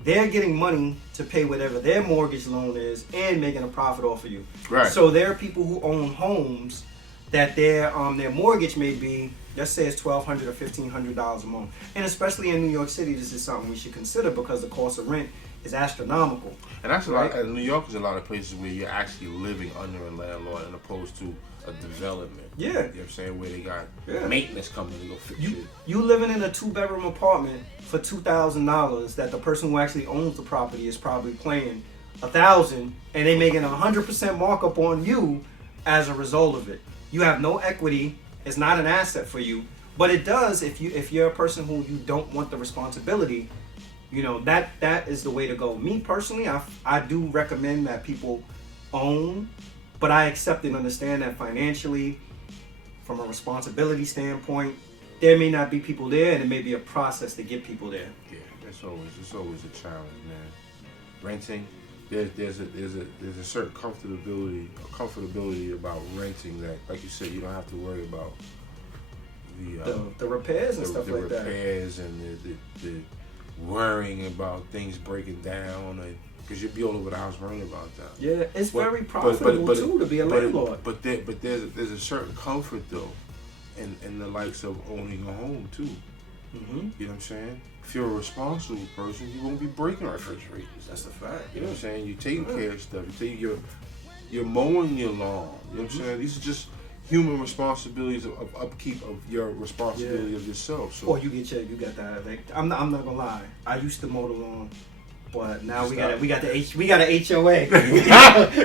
they're getting money to pay whatever their mortgage loan is and making a profit off of you. Right. So there are people who own homes that their mortgage may be, let's say it's $1,200 or $1,500 a month. And especially in New York City, this is something we should consider because the cost of rent is astronomical. And that's a lot. In New York, there's a lot of places where you're actually living under a landlord as opposed to a development. Yeah. You know what I'm saying? Where they got maintenance coming to go fix it. You living in a 2-bedroom apartment for $2,000 that the person who actually owns the property is probably paying $1,000, and they making 100% markup on you as a result of it. You have no equity. It's not an asset for you, but it does if you're a person who you don't want the responsibility. You know, that is the way to go. Me personally, I do recommend that people own, but I accept and understand that financially, from a responsibility standpoint, there may not be people there, and it may be a process to get people there. Yeah, it's always a challenge, man. Renting, there's a certain comfortability about renting that, like you said, you don't have to worry about the repairs and stuff like that. The repairs and the worrying about things breaking down, because you'll be all over the house worrying about that. Yeah, it's very profitable too to be a landlord. But there's a certain comfort though, in the likes of owning a home too. Mm-hmm. You know what I'm saying? If you're a responsible person, you won't be breaking refrigerators. That's a fact. You know what I'm saying? You're taking care of stuff. You're mowing your lawn. You know what I'm saying? These are just human responsibilities of upkeep of your responsibility of yourself. So or you got that. Like, I'm not gonna lie. I used to mow the lawn, but now we got a HOA.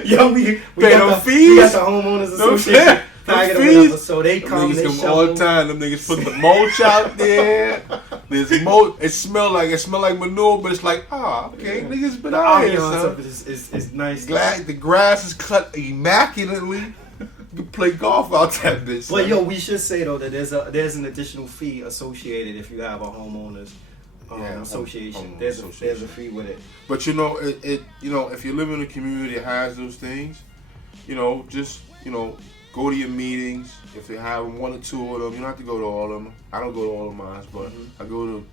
Yo, we pay got them the fees. We got the homeowners association. Fees. So they come. Them niggas all the time. Them niggas put the mulch out there. There's mulch. It smell like manure, but it's like okay, niggas been out here. Son. Is nice. The grass is cut immaculately. You can play golf out that bitch. But yo, we should say though that there's an additional fee associated if you have a homeowners association. There's a fee with it. But you know, if you live in a community that has those things, just go to your meetings. If you have one or two of them, you don't have to go to all of them. I don't go to all of mine, but I go to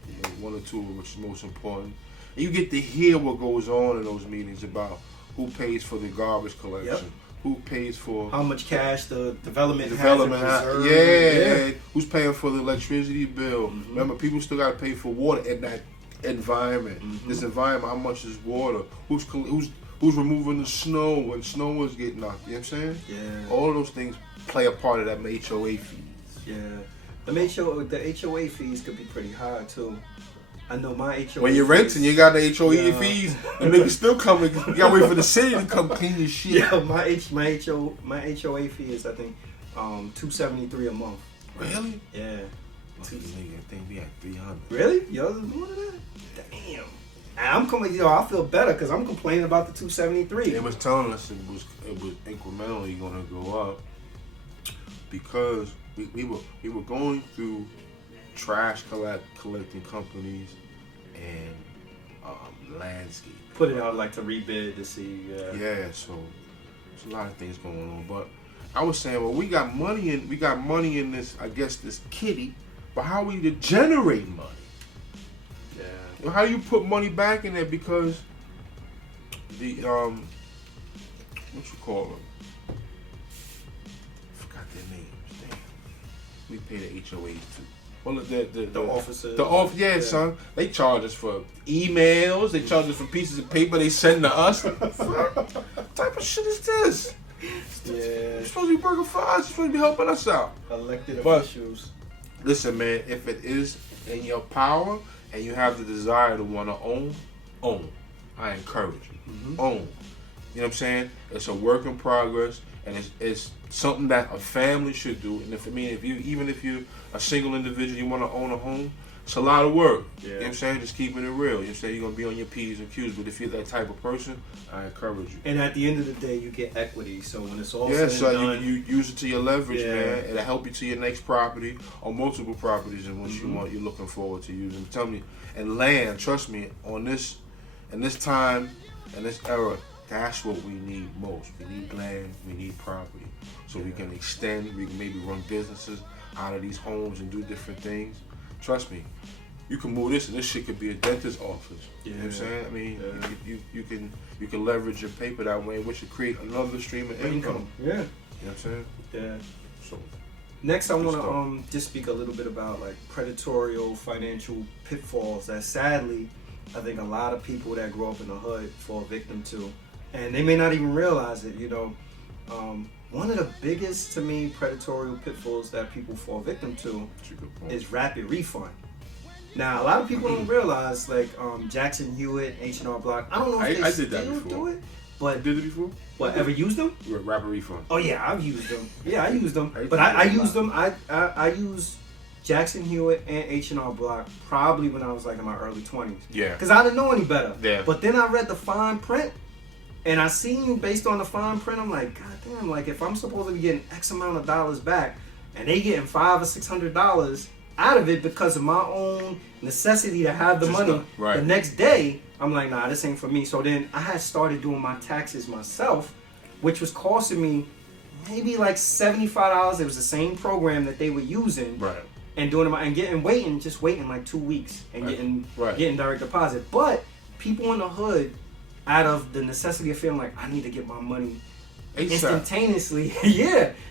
one or two, which is most important. And you get to hear what goes on in those meetings about who pays for the garbage collection, who pays for how much cash the development has in reserve. Yeah, who's paying for the electricity bill. Remember, people still got to pay for water in that environment. This environment, how much is water? Who's removing the snow when snow is getting knocked? You know what I'm saying? Yeah. All of those things play a part of that HOA fees. Yeah. The HOA fees could be pretty high too. I know my HOA. When you're renting, you got the HOA fees. The niggas still coming. You gotta wait for the city to come clean your shit. Yeah, my HOA fee is I think $273 a month. Really? Yeah. Nigga, I think we had 300. Really? Yours is more than that? Damn. I'm coming. I feel better because I'm complaining about the $273. It was telling us it was incrementally going to go up because we were going through trash collecting companies and landscape. Put it out like to rebid to see. Yeah. So there's a lot of things going on, but I was saying, well, we got money in this. I guess this kitty, but how we to generate money? Well, how do you put money back in there? Because the what you call them? I forgot their names. Damn. We pay the HOAs too. Well, the officers. Son. They charge us for emails. They charge us for pieces of paper they send to us. What type of shit is this? Yeah. You're supposed to be working for us. You're supposed to be helping us out. Elected officials. Listen, man. If it is in your power and you have the desire to want to own. I encourage you. Own. You know what I'm saying? It's a work in progress, and it's something that a family should do. And if you're a single individual, you want to own a home, it's a lot of work. Yeah. You know what I'm saying? Just keeping it real. You know what I'm saying? You're going to be on your P's and Q's, but if you're that type of person, I encourage you. And at the end of the day, you get equity. So when it's all said and done, you use it to your leverage, man. It'll help you to your next property or multiple properties in which you're looking forward to using. Tell me, and land, trust me, in this time, in this era, that's what we need most. We need land, we need property. So we can extend, we can maybe run businesses out of these homes and do different things. Trust me, you can move this and this shit could be a dentist's office. You know what I'm saying? I mean, you can leverage your paper that way, which would create another stream of income. Yeah. You know what I'm saying? Yeah. So next, I want to just speak a little bit about like predatory financial pitfalls that sadly, I think a lot of people that grow up in the hood fall victim to, and they may not even realize it. One of the biggest, to me, predatory pitfalls that people fall victim to is rapid refund. Now, a lot of people don't realize, like Jackson Hewitt, H&R Block. I don't know if they still do it, but you did it before. What, ever used them? Rapid refund. Oh yeah, I've used them. Yeah, I used them. But I used them. I used Jackson Hewitt and H&R Block probably when I was like in my early 20s. Yeah. Because I didn't know any better. Yeah. But then I read the fine print, and I seen based on the fine print, I'm like, God damn! Like if I'm supposed to be getting X amount of dollars back, and they getting $500 or $600 out of it because of my own necessity to have the money the next day, I'm like, nah, this ain't for me. So then I had started doing my taxes myself, which was costing me maybe like $75. It was the same program that they were using. Right. And doing it and waiting like 2 weeks and getting direct deposit. But people in the hood, out of the necessity of feeling like I need to get my money instantaneously,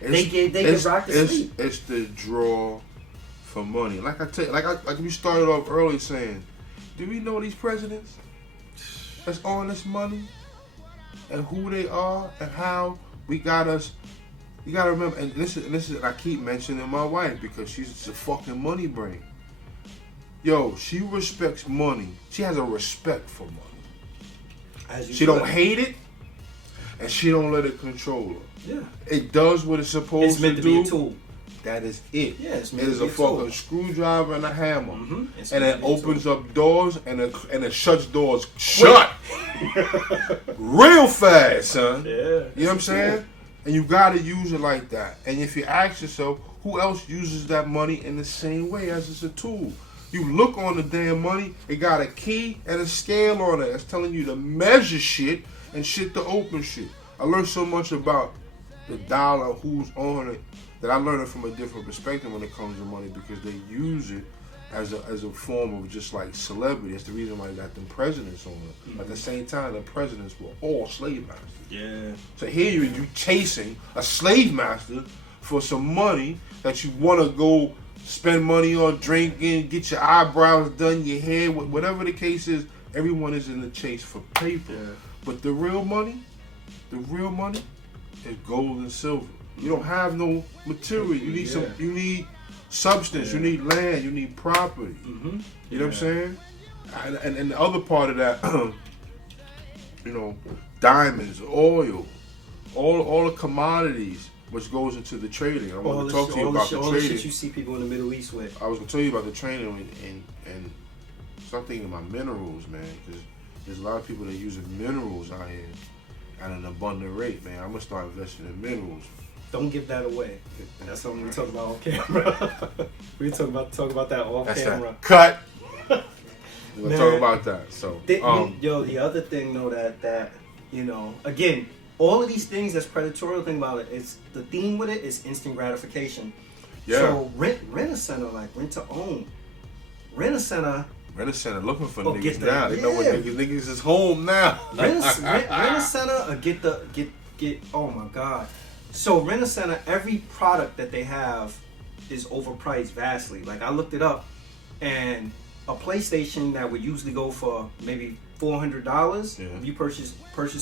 they get rocked to sleep. It's the draw for money. Like I tell you, like we started off early saying, do we know these presidents that's on this money and who they are and how we got us You gotta remember, and this is I keep mentioning my wife because she's a fucking money brain. Yo, she respects money. She has a respect for money. She don't hate it, and she don't let it control her. Yeah. It does what it's supposed to do. It's meant to be a tool. That is it. Yeah, it's meant it to is be a fucking screwdriver and a hammer. Mm-hmm. And it opens up doors and it shuts doors shut. Real fast, son. Yeah. You know what I'm saying? And you gotta use it like that. And if you ask yourself, who else uses that money in the same way as it's a tool? You look on the damn money, it got a key and a scale on it that's telling you to measure shit and shit to open shit. I learned so much about the dollar, who's on it, that I learned it from a different perspective when it comes to money because they use it as a form of just like celebrity. That's the reason why they got them presidents on it. Mm-hmm. At the same time, the presidents were all slave masters. Yeah. So here you chasing a slave master for some money that you want to go spend money on drinking, get your eyebrows done, your hair, whatever the case is. Everyone is in the chase for paper. Yeah. But the real money is gold and silver. You don't have no material. You need you need substance. You need land. You need property. Mm-hmm. You know what I'm saying? And the other part of that, diamonds, oil, all the commodities which goes into the trading. I want to talk to you about the trading. All the shit you see people in the Middle East with. I was going to tell you about the trading and start thinking about minerals, man, because there's a lot of people that using minerals out here at an abundant rate, man. I'm going to start investing in minerals. Don't give that away. That's something we talk about off camera. We talk about that off camera. Cut. We're gonna talk about that. So, the other thing though that again, all of these things that's predatory. Thing about it is the theme with it is instant gratification. Yeah. So rent a center, like rent to own. Rent a center looking for niggas now. They know what niggas is home now. Rent a center or get. Oh my God. So Rent-A-Center, every product that they have is overpriced vastly. Like I looked it up, and a PlayStation that would usually go for maybe $400, if you purchase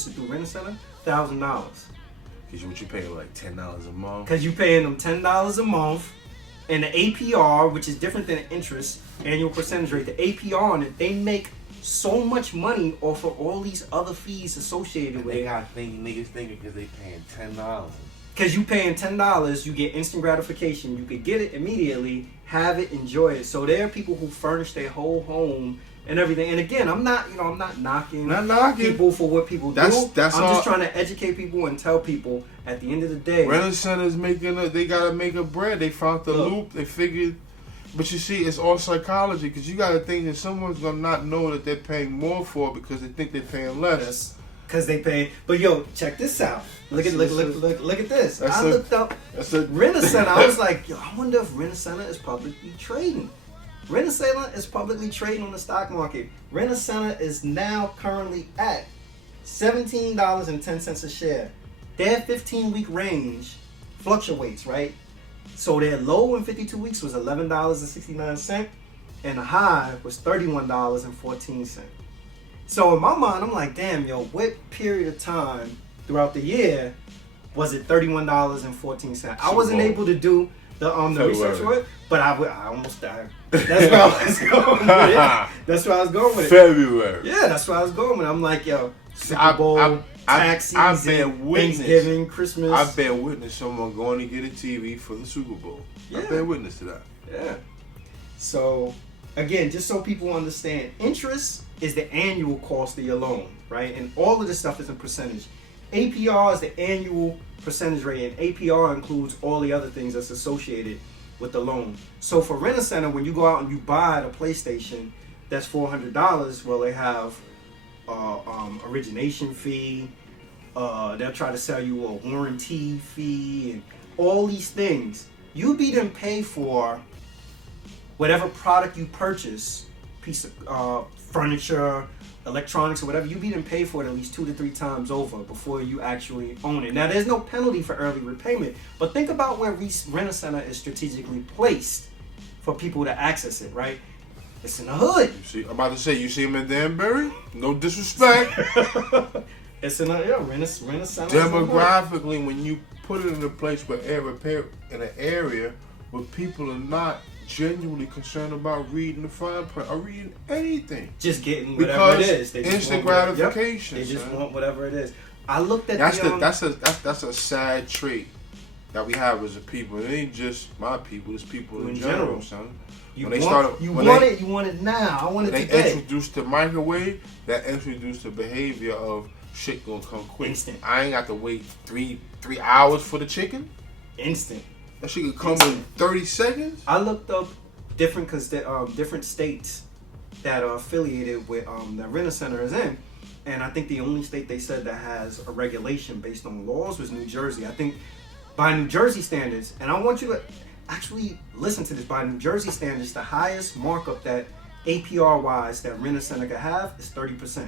it through Rent-A-Center, $1,000. Cause what you paying like $10 a month? Cause you paying them $10 a month, and the APR, which is different than interest, annual percentage rate. The APR on it, they make so much money off of all these other fees associated with it. They got niggas thinking because they paying $10. Because you paying $10, you get instant gratification. You could get it immediately, have it, enjoy it. So there are people who furnish their whole home and everything. And again, I'm not knocking people for what people do. I'm just trying to educate people and tell people at the end of the day. Rent-A-Center's they gotta make a bread. They found the loop. They figured. But you see, it's all psychology because you gotta think that someone's gonna not know that they're paying more for it because they think they're paying less. Yes. Because they pay. But yo, check this out. Look at this. I looked up Rent-A-Center. I was like, yo, I wonder if Rent-A-Center is publicly trading. Rent-A-Center is publicly trading on the stock market. Rent-A-Center is now currently at $17.10 a share. Their 15-week range fluctuates, right? So their low in 52 weeks was $11.69, and the high was $31.14. So in my mind, I'm like, damn, yo, what period of time throughout the year was it $31.14? I wasn't able to do the research for it, but I almost died. That's where I was going with it. That's where I was going with it. February. Yeah, that's where I was going with it. I'm like, yo, Super Bowl, tax season, Thanksgiving, Christmas. I've been witness someone going to get a TV for the Super Bowl. Yeah. I've been witness to that. Yeah. So, again, just so people understand, interest is the annual cost of your loan, right? And all of this stuff is in percentage. APR is the annual percentage rate, and APR includes all the other things that's associated with the loan. So for Rent-A-Center, when you go out and you buy the PlayStation, that's $400. Well, they have origination fee. They'll try to sell you a warranty fee and all these things. You be then pay for whatever product you purchase, piece of furniture, electronics, or whatever. You be then pay for it at least 2 to 3 times over before you actually own it. Now, there's no penalty for early repayment, but think about where Rent-A-Center is strategically placed for people to access it, right? It's in the hood. You see, I'm about to say, you see him in Danbury? No disrespect. It's in the Rent-A-Center. Demographically, when you put it in a place where in an area where people are not genuinely concerned about reading the fine print or reading anything. Just getting whatever it is. They instant gratification. They just want whatever it is. I looked at that's a sad trait that we have as a people. It ain't just my people; it's people in general, son. You want it now. I want it today. They introduced the microwave. That introduced the behavior of shit gonna come quick. Instant. I ain't got to wait three hours for the chicken. Instant. That shit could come in 30 seconds. I looked up different states that are affiliated with that Rent-A-Center is in, and I think the only state they said that has a regulation based on laws was New Jersey. I think by New Jersey standards, and I want you to actually listen to this, by New Jersey standards, the highest markup that APR-wise that Rent-A-Center could have is 30%.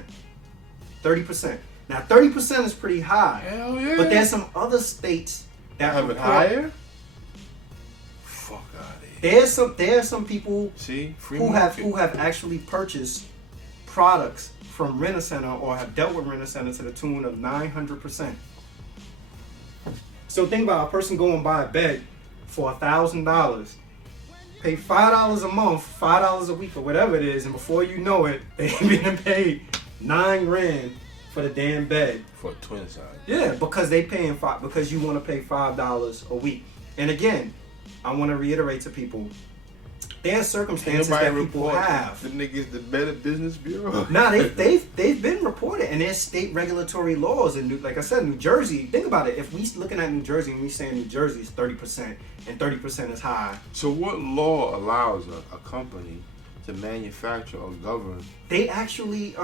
30%. Now 30% is pretty high. Hell yeah. But there's some other states that have it higher. Fuck out of here. There's some people who have actually purchased products from Rent-A-Center or have dealt with Rent-A-Center to the tune of 900%. So think about a person going and buy a bed for $1,000, pay $5 a month, $5 a week, or whatever it is, and before you know it, they being paid $9,000 for the damn bed for a twin size. Yeah, because they paying because you want to pay $5 a week. And again, I want to reiterate to people, there are circumstances that people have. The niggas, the Better Business Bureau. Nah, they've been reported, and there's state regulatory laws. And like I said, New Jersey. Think about it. If we looking at New Jersey and we saying New Jersey is 30% and 30% is high. So what law allows a company to manufacture or govern? They actually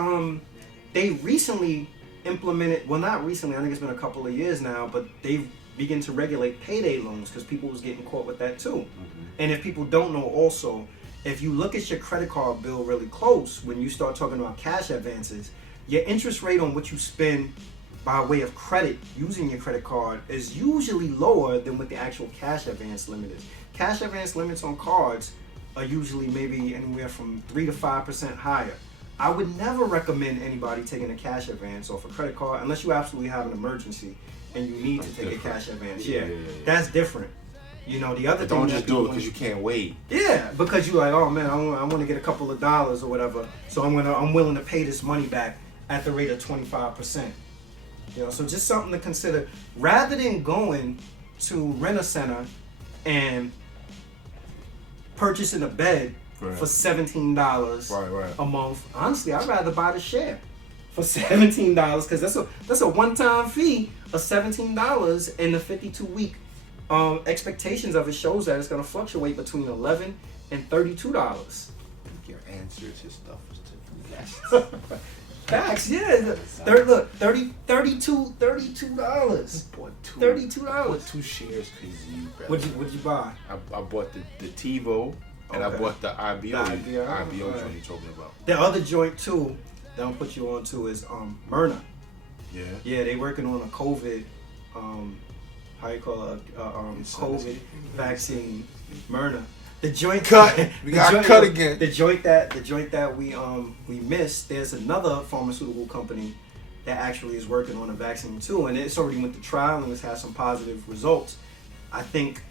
they recently implemented. Well, not recently. I think it's been a couple of years now, but they've begin to regulate payday loans because people was getting caught with that too. Mm-hmm. And if people don't know also, if you look at your credit card bill really close, when you start talking about cash advances, your interest rate on what you spend by way of credit using your credit card is usually lower than what the actual cash advance limit is. Cash advance limits on cards are usually maybe anywhere from 3 to 5% higher. I would never recommend anybody taking a cash advance off a credit card unless you absolutely have an emergency and you need to take a cash advance. Yeah. That's different. You know, the other thing. Don't just do it because you can't wait. Yeah, because you're like, oh man, I want to get a couple of dollars or whatever, so I'm willing to pay this money back at the rate of 25%. You know, so just something to consider. Rather than going to Rent-A-Center and purchasing a bed for $17 a month, honestly, I'd rather buy the share for $17 because that's a one-time fee of $17, and the 52-week expectations of it shows that it's going to fluctuate between $11 and $32. Your answer to stuff is to invest. Facts, yeah. Look, $32. $32. Bought 2 shares because you. What'd you buy? I bought the TiVo and I bought the IBO. IBO joint you're talking about. The other joint too that I'll put you on to is Myrna. Yeah. Yeah, they working on a COVID. How you call it? COVID vaccine. Myrna. The joint cut. We got cut again. The joint that we missed. There's another pharmaceutical company that actually is working on a vaccine too, and it's already went to trial and it's had some positive results. I think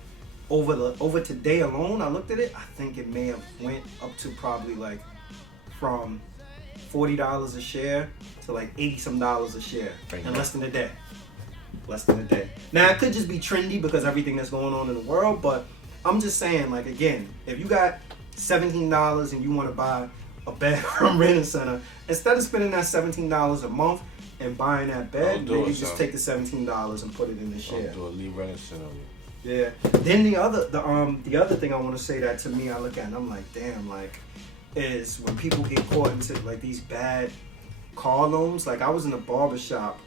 over today alone, I looked at it. I think it may have went up to probably like from $40 a share to like $80-some a share in less than a day. Now it could just be trendy because everything that's going on in the world, but I'm just saying, like, again, if you got $17 and you want to buy a bed from Rent-A-Center, instead of spending that $17 a month and buying that bed, then you just take the $17 and put it in the share. Leave Rent-A-Center. Yeah. Then the other thing I want to say that to me I look at and I'm like, damn, like, is when people get caught into like these bad car loans. Like I was in a barber shop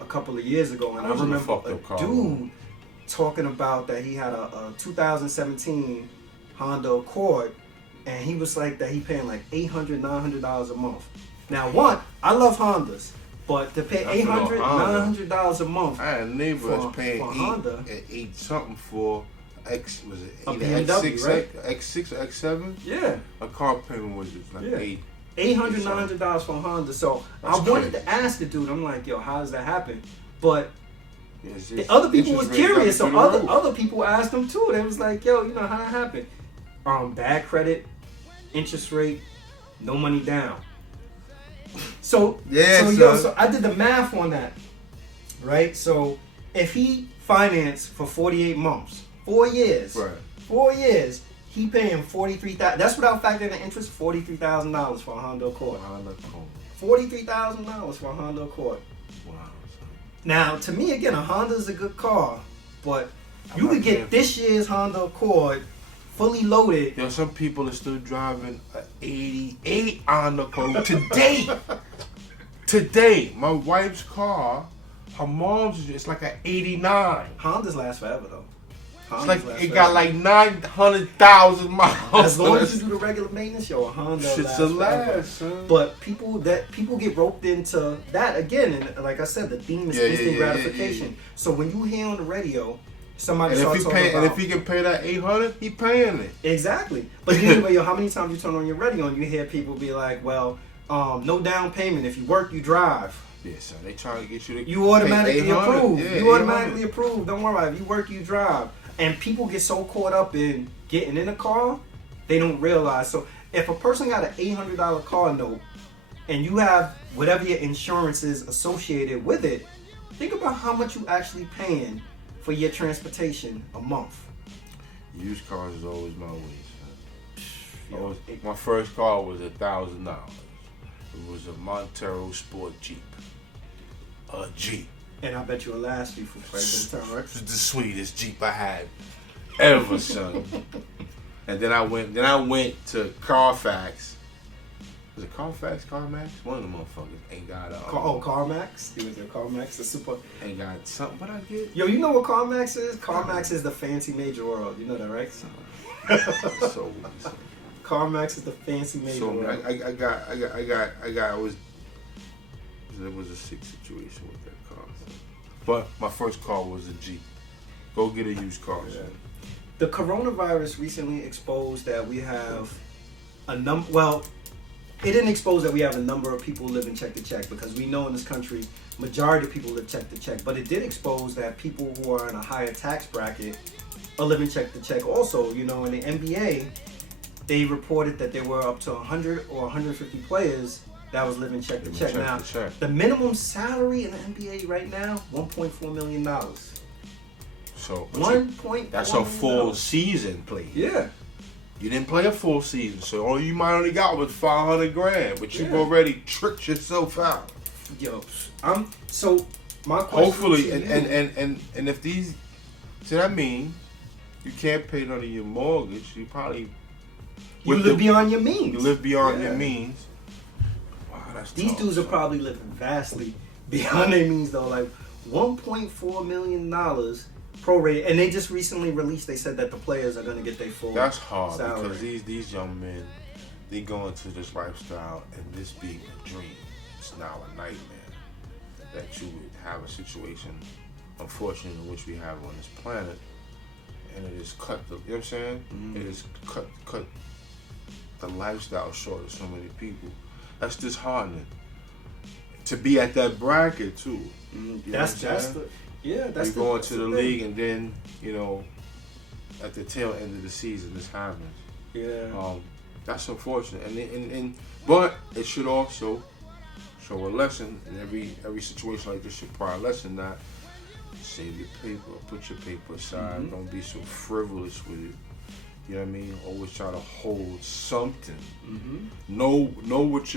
a couple of years ago and I remember a dude talking about that he had a 2017 Honda Accord and he was like that he paying like $800, $900 a month. Now I love Hondas, but to pay $800, $900 a month. I had a neighbor that's paying Honda at 8 something for X, was it a BMW, X6, right? X6 or X7? Yeah. A car payment was just like $800, $900 for a Honda. So I wanted to ask the dude, I'm like, yo, how does that happen? But Other people was curious, so other other people asked them too. They was like, yo, how that happened? Bad credit, interest rate, no money down. So I did the math on that, right? So if he financed for 48 months, 4 years, right. 4 years, he paying $43,000. That's without factoring the interest. $43,000 for a Honda Accord. $43,000 for a Honda Accord. Wow. Now, to me, again, a Honda is a good car, but you could get this year's Honda Accord fully loaded. Yo, some people are still driving an 88 Honda Accord today. Today, my wife's car, her mom's, it's like an 89. Hondas last forever, though. It's like it got like 900,000 miles. As long as you do the regular maintenance, yo, a Honda lasts forever. But people get roped into that again, and like I said, the theme is instant gratification. Yeah. So when you hear on the radio somebody starts talking about, and if he can pay that $800, he paying it. Exactly. But anyway, yo, how many times you turn on your radio and you hear people be like, well, no down payment. If you work, you drive. Yeah, so they trying to get you to you automatically approve. Yeah, you automatically approve. Don't worry about it. If you work, you drive. And people get so caught up in getting in a car, they don't realize. So if a person got an $800 car note and you have whatever your insurance is associated with it, think about how much you actually paying for your transportation a month. Used cars is always my ways. My first car was $1,000. It was a Montero Sport Jeep. A Jeep. And I bet you'll last you for quite a bit of time, right? It was the sweetest Jeep I had ever, son. And then I went to Carfax. Was it Carfax? CarMax? One of them motherfuckers ain't got CarMax? He was at CarMax, the super. Ain't got something, but I get. Yo, you know what CarMax is? CarMax is the fancy major world. You know that, right? So CarMax is the fancy major world. It was a sick situation with that car. So. But my first car was a Jeep. Go get a used car. Yeah. The coronavirus recently exposed that we have a number. Well, it didn't expose that we have a number of people living check to check, because we know in this country, majority of people live check to check. But it did expose that people who are in a higher tax bracket are living check to check. Also, in the NBA, they reported that there were up to 100 or 150 players that was living check to check. Now, the minimum salary in the NBA right now, $1.4 million. So that's a full season play. Yeah. You didn't play a full season, so all you might only got was $500,000, but you've already tricked yourself out. Yo, so my question. Hopefully, and if these, so that mean you can't pay none of your mortgage. You probably live beyond your means. You live beyond your means. These dudes are probably living vastly beyond their means, though. Like $1.4 million prorated, and they just recently released. They said that the players are going to get their full. That's hard salary. Because these young men, they go into this lifestyle, and this being a dream, it's now a nightmare that you would have a situation, unfortunately, in which we have on this planet, and it is cut. You know what I'm saying? Mm-hmm. It is cut the lifestyle short of so many people. That's disheartening. To be at that bracket too. Mm-hmm. That's you go into the league, and then at the tail end of the season, this happens. Yeah. That's unfortunate, but it should also show a lesson. And every situation like this should probably lesson that. Save your paper, put your paper aside. Mm-hmm. Don't be so frivolous with it. You know what I mean? Always try to hold something. Mm-hmm. Know what know what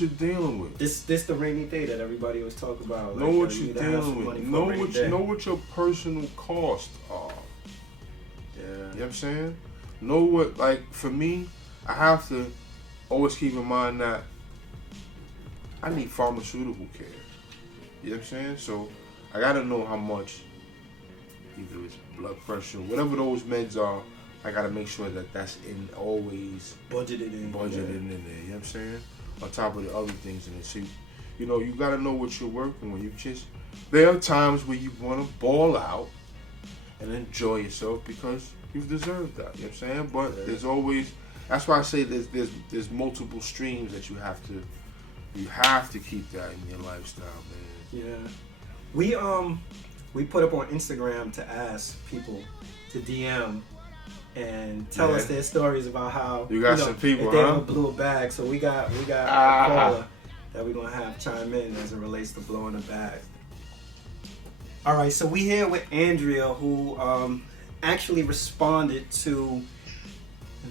you're dealing with. This the rainy day that everybody was talking about. Know what you're dealing with. Know what your personal costs are. Yeah. You know what I'm saying? Know what, like, for me, I have to always keep in mind that I need pharmaceutical care. You know what I'm saying? So I gotta know how much, either it's blood pressure, whatever those meds are, I gotta make sure that that's always budgeted in there. You know what I'm saying? On top of the other things in it. So, you gotta know what you're working with. There are times where you wanna ball out and enjoy yourself because you've deserved that. You know what I'm saying? But there's always, that's why I say there's multiple streams that you have to keep that in your lifestyle, man. Yeah. we put up on Instagram to ask people to DM and tell us their stories about how you got some people, if they ever blew a bag. So we got a caller that we're gonna have chime in as it relates to blowing a bag. All right, so we here with Andrea, who actually responded to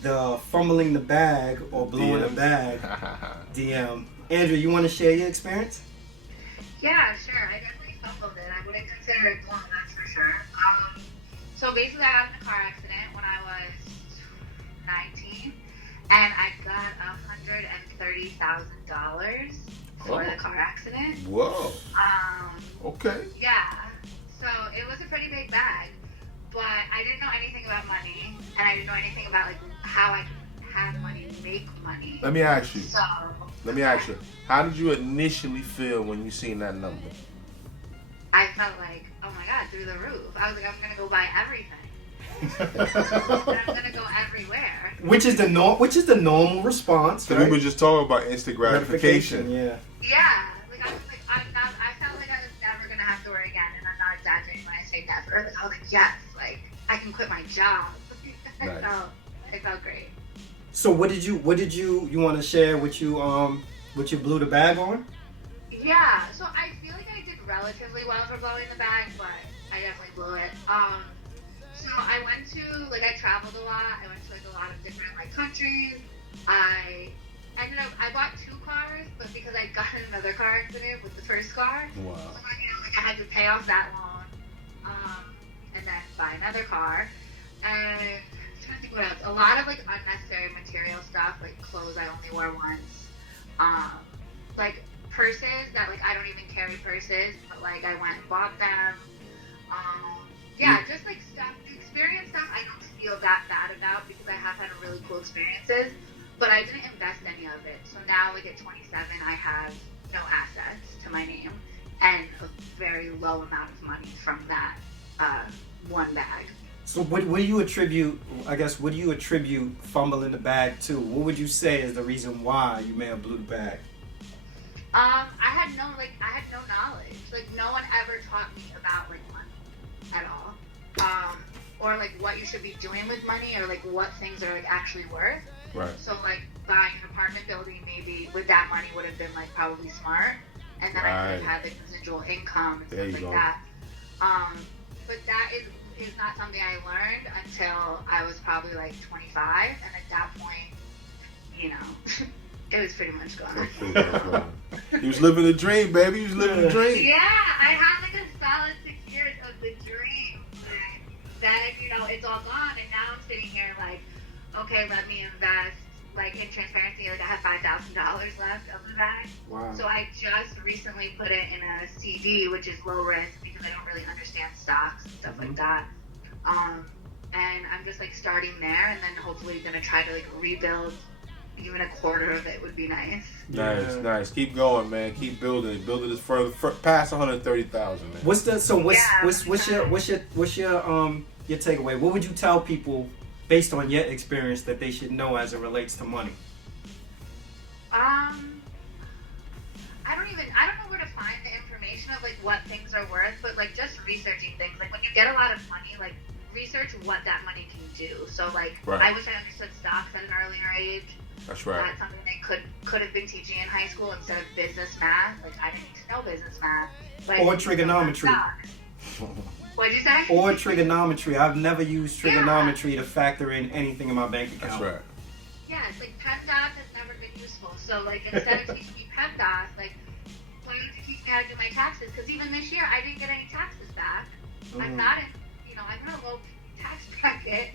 the fumbling the bag or blowing the bag DM. Andrea, you want to share your experience? Yeah, sure. I definitely fumbled it. I wouldn't consider it blown, that's for sure. So basically, I got in a car accident when I was 19, and I got $130,000 for the car accident. Whoa. Okay. Yeah. So it was a pretty big bag, but I didn't know anything about money, and I didn't know anything about like how I could have money make money. Let me ask you. So. How did you initially feel when you seen that number? I felt like, oh my God, through the roof. I was like, I'm gonna go buy everything. I'm gonna go everywhere. Which is the normal response, So right? we were just talking about instant gratification. Yeah. Yeah. Like I felt like I was never gonna have to work again, and I'm not exaggerating when I say never. Like I was like, yes, like I can quit my job. Nice. I felt great. So what did you want to share what you blew the bag on? Yeah, so I feel like I did relatively well for blowing the bag, but I definitely blew it. So I traveled a lot. I went to like a lot of different like countries. I bought 2 cars, but because I got in another car accident with the first car, Wow. so I had to pay off that loan, and then buy another car. And I'm trying to think what else. A lot of like unnecessary material stuff, like clothes I only wore once. Like purses that like I don't even carry purses, but like I went and bought them. Just like stuff, experience stuff I don't feel that bad about because I have had really cool experiences, but I didn't invest any of it. So now like at 27 I have no assets to my name and a very low amount of money from that one bag. So what do you attribute fumbling the bag to? What would you say is the reason why you may have blew the bag? I had no knowledge. Like no one ever taught me about like money at all. Or like what you should be doing with money or like what things are like actually worth. Right. So like buying an apartment building maybe with that money would have been like probably smart. And then I could have had like residual income and stuff like that. But that is not something I learned until I was probably like 25, and at that point, it was pretty much gone. You was living the dream, baby. You was living the dream. Yeah, I had like a solid 6 years of the dream. Then, it's all gone, and now I'm sitting here like, okay, let me invest. Like in transparency, like I have $5,000 left of the bag. Wow. So I just recently put it in a CD, which is low risk because I don't really understand stocks and stuff like that. And I'm just like starting there, and then hopefully gonna try to like rebuild. Even a quarter of it would be nice. Nice. Keep going, man. Keep building it. Building this further past 130,000, man. What's your takeaway? What would you tell people based on your experience that they should know as it relates to money? I don't know where to find the information of like what things are worth, but like just researching things. Like when you get a lot of money, like research what that money can do. So like I wish I understood stocks at an earlier age. That's right. That's something they could have been teaching in high school instead of business math. Like I didn't need to know business math. But or trigonometry. What'd you say? Or trigonometry. I've never used trigonometry to factor in anything in my bank account. That's right. Yeah, it's like PEMDAS has never been useful. So like instead of teaching me PEMDAS, like why don't you teach me how to do my taxes? Because even this year I didn't get any taxes back. I'm not in, I'm in a low tax bracket,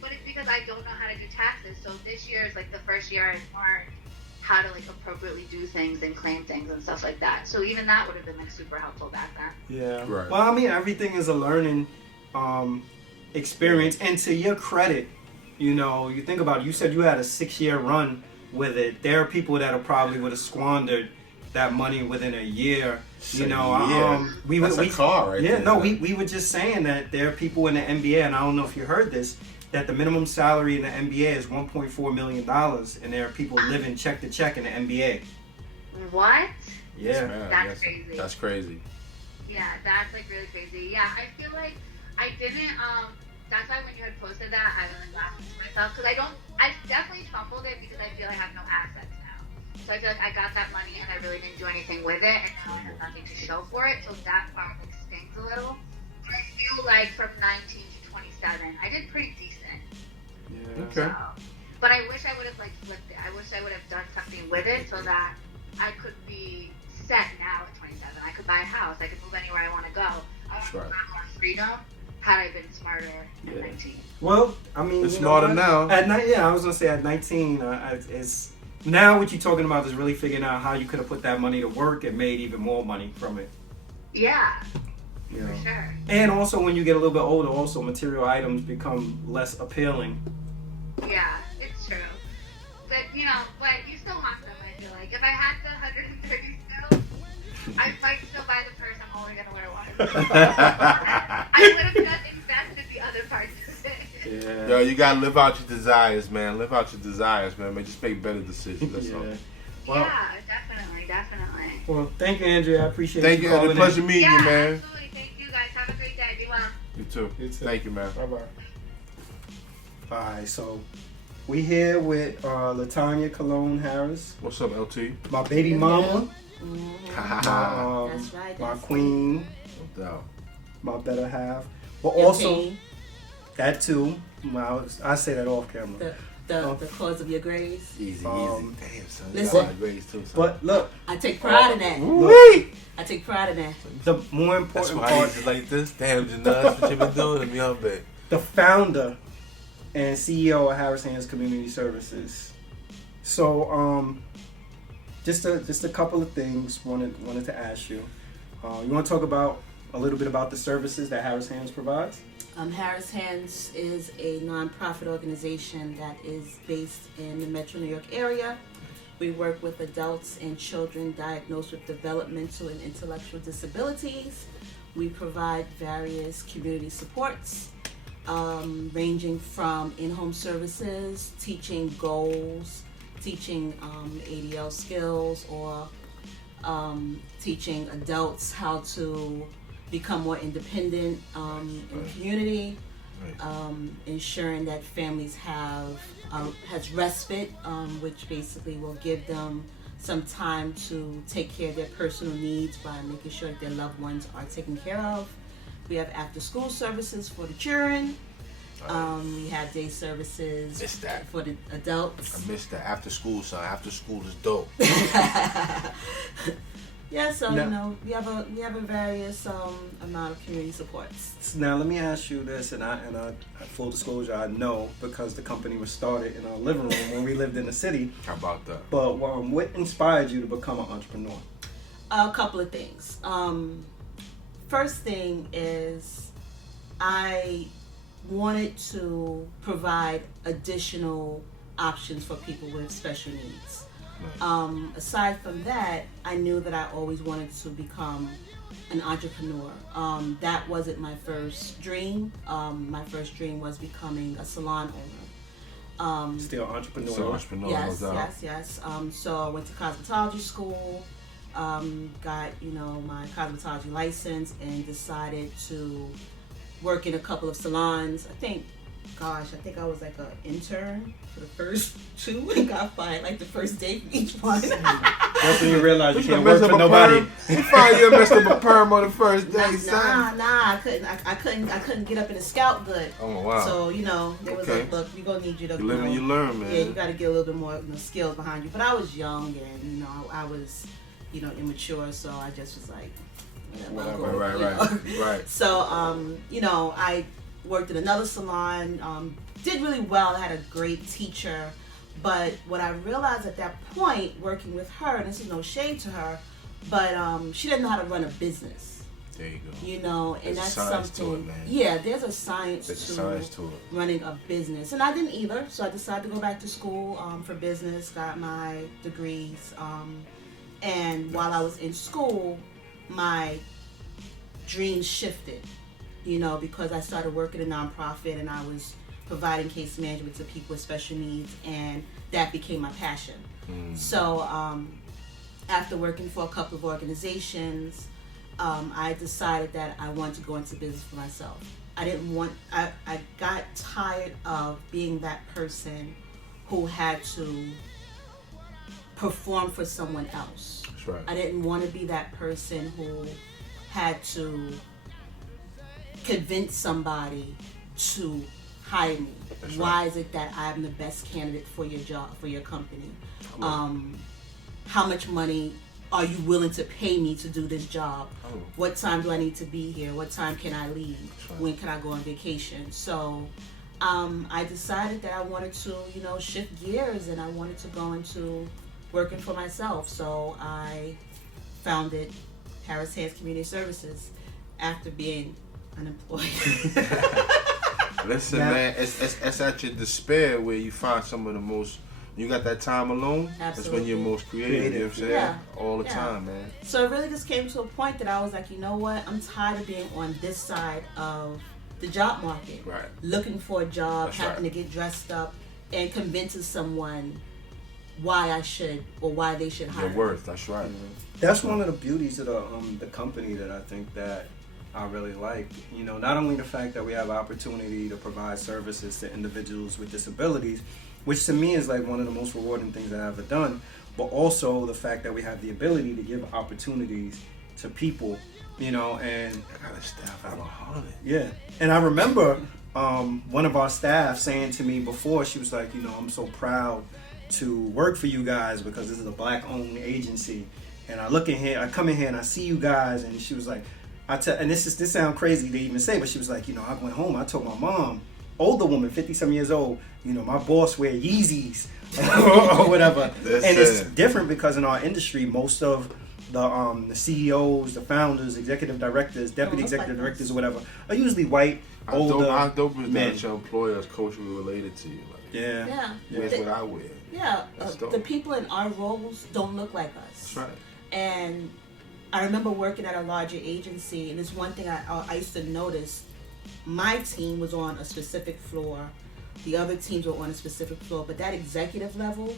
but it's because I don't know how to do taxes. So this year is like the first year I've learned how to like appropriately do things and claim things and stuff like that. So even that would have been like super helpful back then. Yeah. Right. Well, I mean, everything is a learning experience, and to your credit, you think about it. You said you had a 6-year run with it. There are people that probably would have squandered that money within a year. We were just saying that there are people in the NBA, and I don't know if you heard this, that the minimum salary in the NBA is $1.4 million, and there are people living check to check in the NBA. What? Yeah. Man, That's crazy. That's crazy. Yeah, that's like really crazy. Yeah, I feel like I didn't. That's why when you had posted that, I was like laughing to myself because I definitely fumbled it because I feel I have no assets now. So I feel like I got that money and I really didn't do anything with it, and now I have nothing to show for it. So that part like stings a little. But I feel like from 19 to 27, I did pretty decent. Yeah. Okay. So, but I wish I would have like flipped it. I wish I would have done something with it so that I could be set now at 27. I could buy a house. I could move anywhere I want to go. I would have a lot more freedom had I been smarter at 19. Well, I mean, it's smarter now. At I was gonna say at 19, it's now what you're talking about is really figuring out how you could have put that money to work and made even more money from it. Yeah. You know. For sure. And also, when you get a little bit older, also material items become less appealing. Yeah, it's true. But you still want them. I feel like if I had the 130 still, I might still buy the purse. I'm only gonna wear one. I would have just invested the other parts of it. Yeah. Yo, you gotta live out your desires, man. Live out your desires, man. Just make better decisions. That's all. Well, yeah, definitely. Well, thank you, Andrea. I appreciate you. Thank you. It's a pleasure meeting you, man. Absolutely. Thank you, guys. Have a great day. Be well. You too. Thank you, man. Bye-bye. All right, so we here with LaTanya Cologne Harris. What's up, LT? My baby mama. That's right. My queen. No doubt. My better half. But Your also, pain, that too. Well, I say that off camera. the cause of your grace. Easy. Damn, son. You Listen. got my grades too, son. But look, I take pride in that. look, I take pride in that. the more That's important why part, he's like this. Damn, Janelle, that's what you been doing to me, I'm bad. the founder and CEO of Harris Hands Community Services. So, just a couple of things wanted to ask you. You want to talk about a little bit about the services that Harris Hands provides? Harris Hands is a nonprofit organization that is based in the Metro New York area. We work with adults and children diagnosed with developmental and intellectual disabilities. We provide various community supports, ranging from in-home services, teaching goals, teaching ADL skills, or teaching adults how to become more independent in the community, ensuring that families has respite, which basically will give them some time to take care of their personal needs by making sure that their loved ones are taken care of. We have after-school services for the children. We have day services for the adults. I missed that. After school, son. After school is dope. Yeah, so we have a various amount of community supports. Now let me ask you this, and I full disclosure, I know because the company was started in our living room when we lived in the city. How about that? But what inspired you to become an entrepreneur? A couple of things. First thing is I wanted to provide additional options for people with special needs. Aside from that, I knew that I always wanted to become an entrepreneur. That wasn't my first dream. My first dream was becoming a salon owner. Still entrepreneur. Still entrepreneur. Yes. So I went to cosmetology school, got my cosmetology license, and decided to work in a couple of salons. I think I was like an intern for the first two and got fired like the first day from each one. That's when you realize you can't work for nobody. You find you messed up a perm on the first day, son. Nah, I couldn't get up in the scalp good. Oh wow. So they was like, look, we gonna need you to. You live and you learn, man. Yeah, you got to get a little bit more skills behind you. But I was young and I was immature, so I just was like, whatever. Right. So I worked in another salon, did really well. I had a great teacher, but what I realized at that point, working with her, and this is no shade to her, but she didn't know how to run a business. There you go. And there's that's something. To it, man. Yeah, there's a science to running a business, and I didn't either. So I decided to go back to school for business, got my degrees, and while I was in school, my dreams shifted. Because I started working in a nonprofit and I was providing case management to people with special needs, and that became my passion. So after working for a couple of organizations, I decided that I wanted to go into business for myself. I got tired of being that person who had to perform for someone else. That's right. I didn't want to be that person who had to convince somebody to hire me. That's Why right. is it that I'm the best candidate for your job, for your company? How much money are you willing to pay me to do this job? What time do I need to be here? What time can I leave? Right. When can I go on vacation? So I decided that I wanted to, shift gears, and I wanted to go into working for myself. So I founded Harris Hands Community Services after being unemployed. Listen, man, it's at your despair where you find some of the most. You got that time alone. That's when you're most creative. You know what I'm saying? Yeah. All the time, man. So it really just came to a point that I was like, you know what? I'm tired of being on this side of the job market. Right. Looking for a job, That's having right. to get dressed up, and convincing someone why I should or why they should hire Your me. worth. That's right. That's one of the beauties of the company that I think that I really like. Not only the fact that we have opportunity to provide services to individuals with disabilities, which to me is like one of the most rewarding things I've ever done, but also the fact that we have the ability to give opportunities to people, and I got a staff out of Harlem. yeah. And I remember one of our staff saying to me before, she was like, I'm so proud to work for you guys because this is a black-owned agency. And I come in here and I see you guys, and she was like, and this sounds crazy to even say, but she was like, I went home, I told my mom, older woman, 57 years old, my boss wear Yeezys or whatever. And it's different because in our industry, most of the CEOs, the founders, executive directors, deputy executive directors, or whatever, are usually white, older How dope is men. that your employer is culturally related to you? Like, Yeah. Wear what I wear. Yeah. That's dope. The people in our roles don't look like us. That's right. And I remember working at a larger agency, and it's one thing I used to notice. My team was on a specific floor. The other teams were on a specific floor. But that executive level,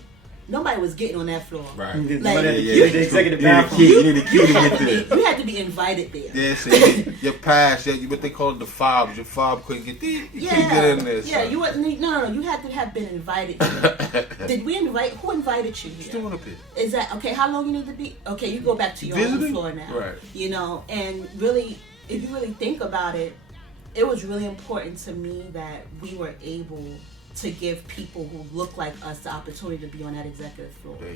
nobody was getting on that floor. Right. Like, the executive You need a bathroom. key. You need a key to get there. You had to be invited there. Yeah, see, your past, what they call it, the fobs. Your fob couldn't get there. You couldn't get in there. Yeah, son. you wouldn't. No. You had to have been invited here. Did we invite? Who invited you Just here? doing up here. Is that okay? How long you need to be? Okay, you go back to your own Visiting? floor now. Right. And really, if you really think about it, it was really important to me that we were able to give people who look like us the opportunity to be on that executive floor. There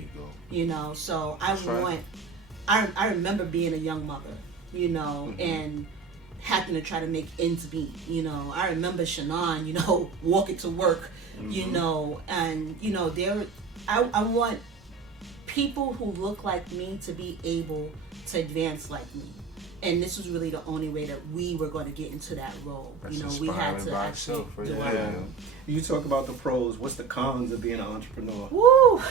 you go. So That's right. I remember being a young mother, and having to try to make ends meet. I remember Shannon, walking to work, and I want people who look like me to be able to advance like me. And this was really the only way that we were going to get into that role. That's We had inspiring to by actually itself, right do there. it. You talk about the pros. What's the cons of being an entrepreneur? Woo!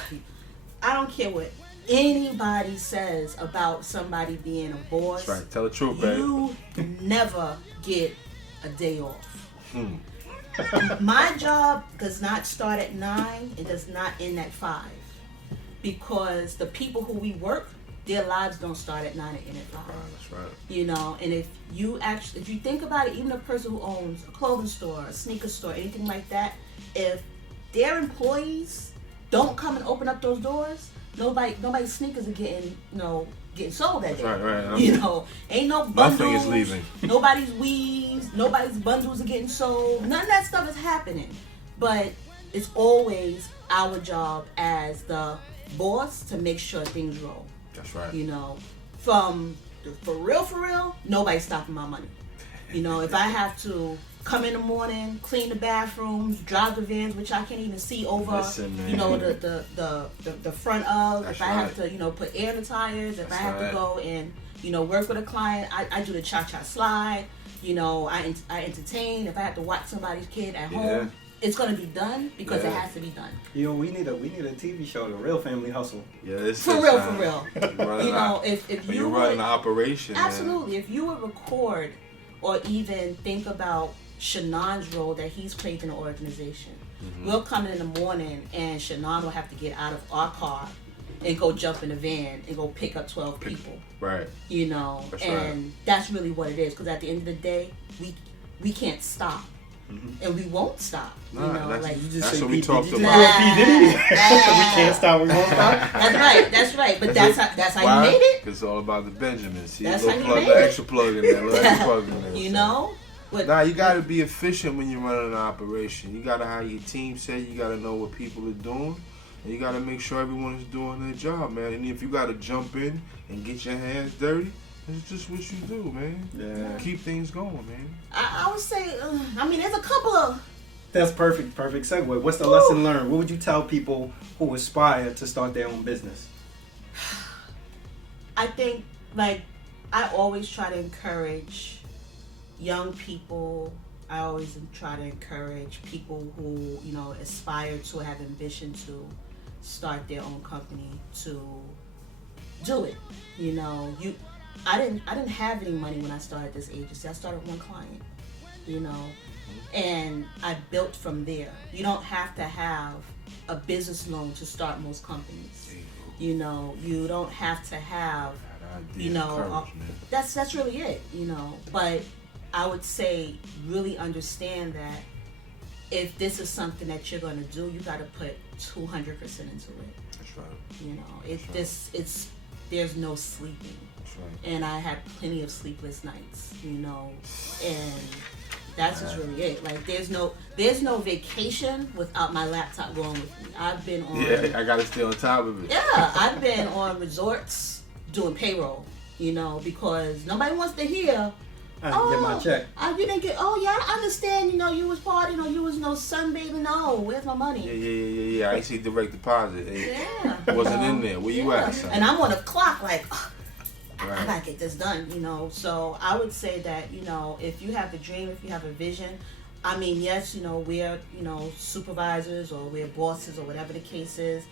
I don't care what anybody says about somebody being a boss. That's right. Tell the truth, baby. You never get a day off. My job does not start at 9. It does not end at 5. Because the people who we work, their lives don't start at 9 and end at 5. That's right. And if you think about it, even a person who owns a clothing store, a sneaker store, anything like that, if their employees don't come and open up those doors, nobody's sneakers are getting sold that day. Right. Ain't no bundles. Nothing is leaving. Nobody's weaves, nobody's bundles are getting sold. None of that stuff is happening. But it's always our job as the boss to make sure things roll. That's right. For real, nobody's stopping my money. If I have to come in the morning, clean the bathrooms, drive the vans, which I can't even see over, Listen, man. the front of. That's if I have right. to, put air in the tires, if That's I have right. to go and, work with a client, I do the cha-cha slide. I entertain. If I have to watch somebody's kid at home, it's gonna be done because it has to be done. We need a TV show, The Real Family Hustle. Yeah, it's For real. If you're you running would, an operation, absolutely, if you would record or even think about Shannon's role that he's played in the organization, we'll come in the morning and Shannon will have to get out of our car and go jump in a van and go pick up 12 people. Right. You know, That's and right. that's really what it is. Because at the end of the day, we can't stop, and we won't stop. Nah, you know, that's- like You just That's say what we P. talked Diddy. about. P. Diddy. We can't stop. We won't stop. that's right. But that's how you made it. It's all about the Benjamin. See, That's little how you plug, made the it. extra plug in there, little extra plug in there. You so. know. But Nah, you gotta be efficient when you're running an operation. You gotta have your team set. You gotta know what people are doing, and you gotta make sure everyone is doing their job, man. And if you gotta jump in and get your hands dirty, it's just what you do, man. Yeah. Keep things going, man. I would say, I mean, there's a couple of. That's perfect segue. What's the lesson learned? What would you tell people who aspire to start their own business? I think, like, I always try to encourage young people. I always try to encourage people who, you know, aspire to, have ambition to start their own company, to do it. You know, I didn't have any money when I started this agency. I started with one client, you know, and I built from there. You don't have to have a business loan to start most companies. You know, you don't have to have, you know, that's really it, you know. But I would say really understand that if this is something that you're going to do, you got to put 200% into it. That's right. You know, That's there's no sleeping. That's right. And I had plenty of sleepless nights, you know, and that's just really it. Like there's no vacation without my laptop going with me. I've been on I gotta stay on top of it. Yeah, I've been on resorts doing payroll, you know, because nobody wants to hear. I didn't get my check. You didn't get. Oh yeah, I understand. You know, you was partying or you was sunbathing. No, where's my money? Yeah. I see direct deposit. Yeah, It wasn't in there. Where you at, son? And I'm on the clock, like, I Right. gotta get this done. You know, so I would say that, you know, if you have a dream, if you have a vision, I mean, yes, you know, we're, you know, supervisors or we're bosses or whatever the case is,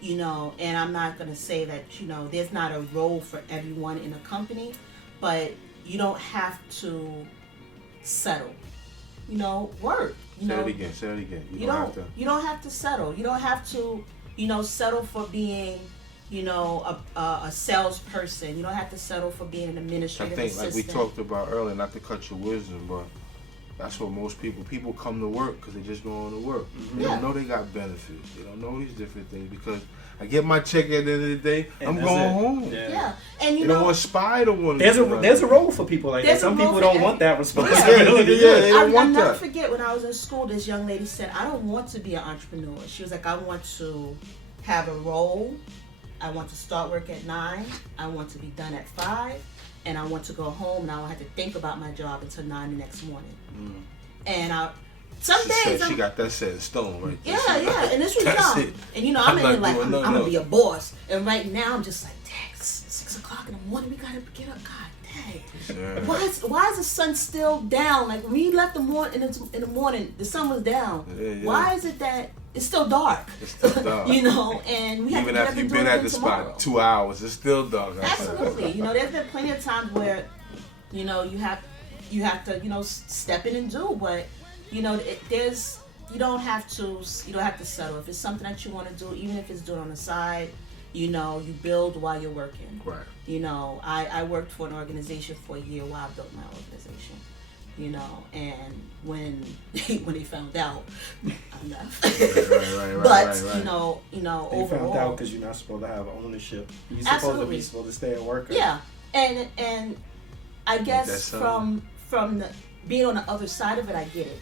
you know, and I'm not going to say that, you know, there's not a role for everyone in a company, but you don't have to settle, you know, work. You Say know, it again. You You don't have to settle. You don't have to, you know, settle for being, you know, a salesperson. You don't have to settle for being an I administrative think, assistant. like we talked about earlier, not to cut your wisdom, but that's what most people come to work because they just going to work. They don't know they got benefits. They don't know these different things because I get my check at the end of the day. And I'm that's going it. home. Yeah, and you You know, don't aspire to one. There's a role for people like that. There's a Some role people for don't want that Yeah, responsibility. they don't I'll want never that. forget when I was in school, this young lady said, I don't want to be an entrepreneur. She was like, I want to have a role. I want to start work at 9. I want to be done at 5. And I want to go home and I don't have to think about my job until 9 the next morning. And some days She got that set in stone right there. yeah, and this was That's young. it. And you know, I'm I'm not in like, doing I'm nothing gonna be a else. boss. And right now I'm just like, dang, it's 6 o'clock in the morning, we gotta get up. God dang. Yeah. Why is the sun still down? Like when we left in the morning, the sun was down. Yeah. Why is it that it's still dark? It's still dark. You know, and we have Even to get up after and you've do been it at again the tomorrow. spot 2 hours, it's still dark. Absolutely. You know, there's been plenty of times where, you know, you have to, you know, step in and do, but you know, you don't have to settle. If it's something that you want to do, even if it's doing on the side, you know, you build while you're working. Right. You know, I worked for an organization for a year while I built my organization. You know, and when they found out, I left. Right. But you know, They overall, found out because you're not supposed to have ownership. You're Absolutely. supposed to stay a worker. yeah, and I guess That's from the being on the other side of it, I get it.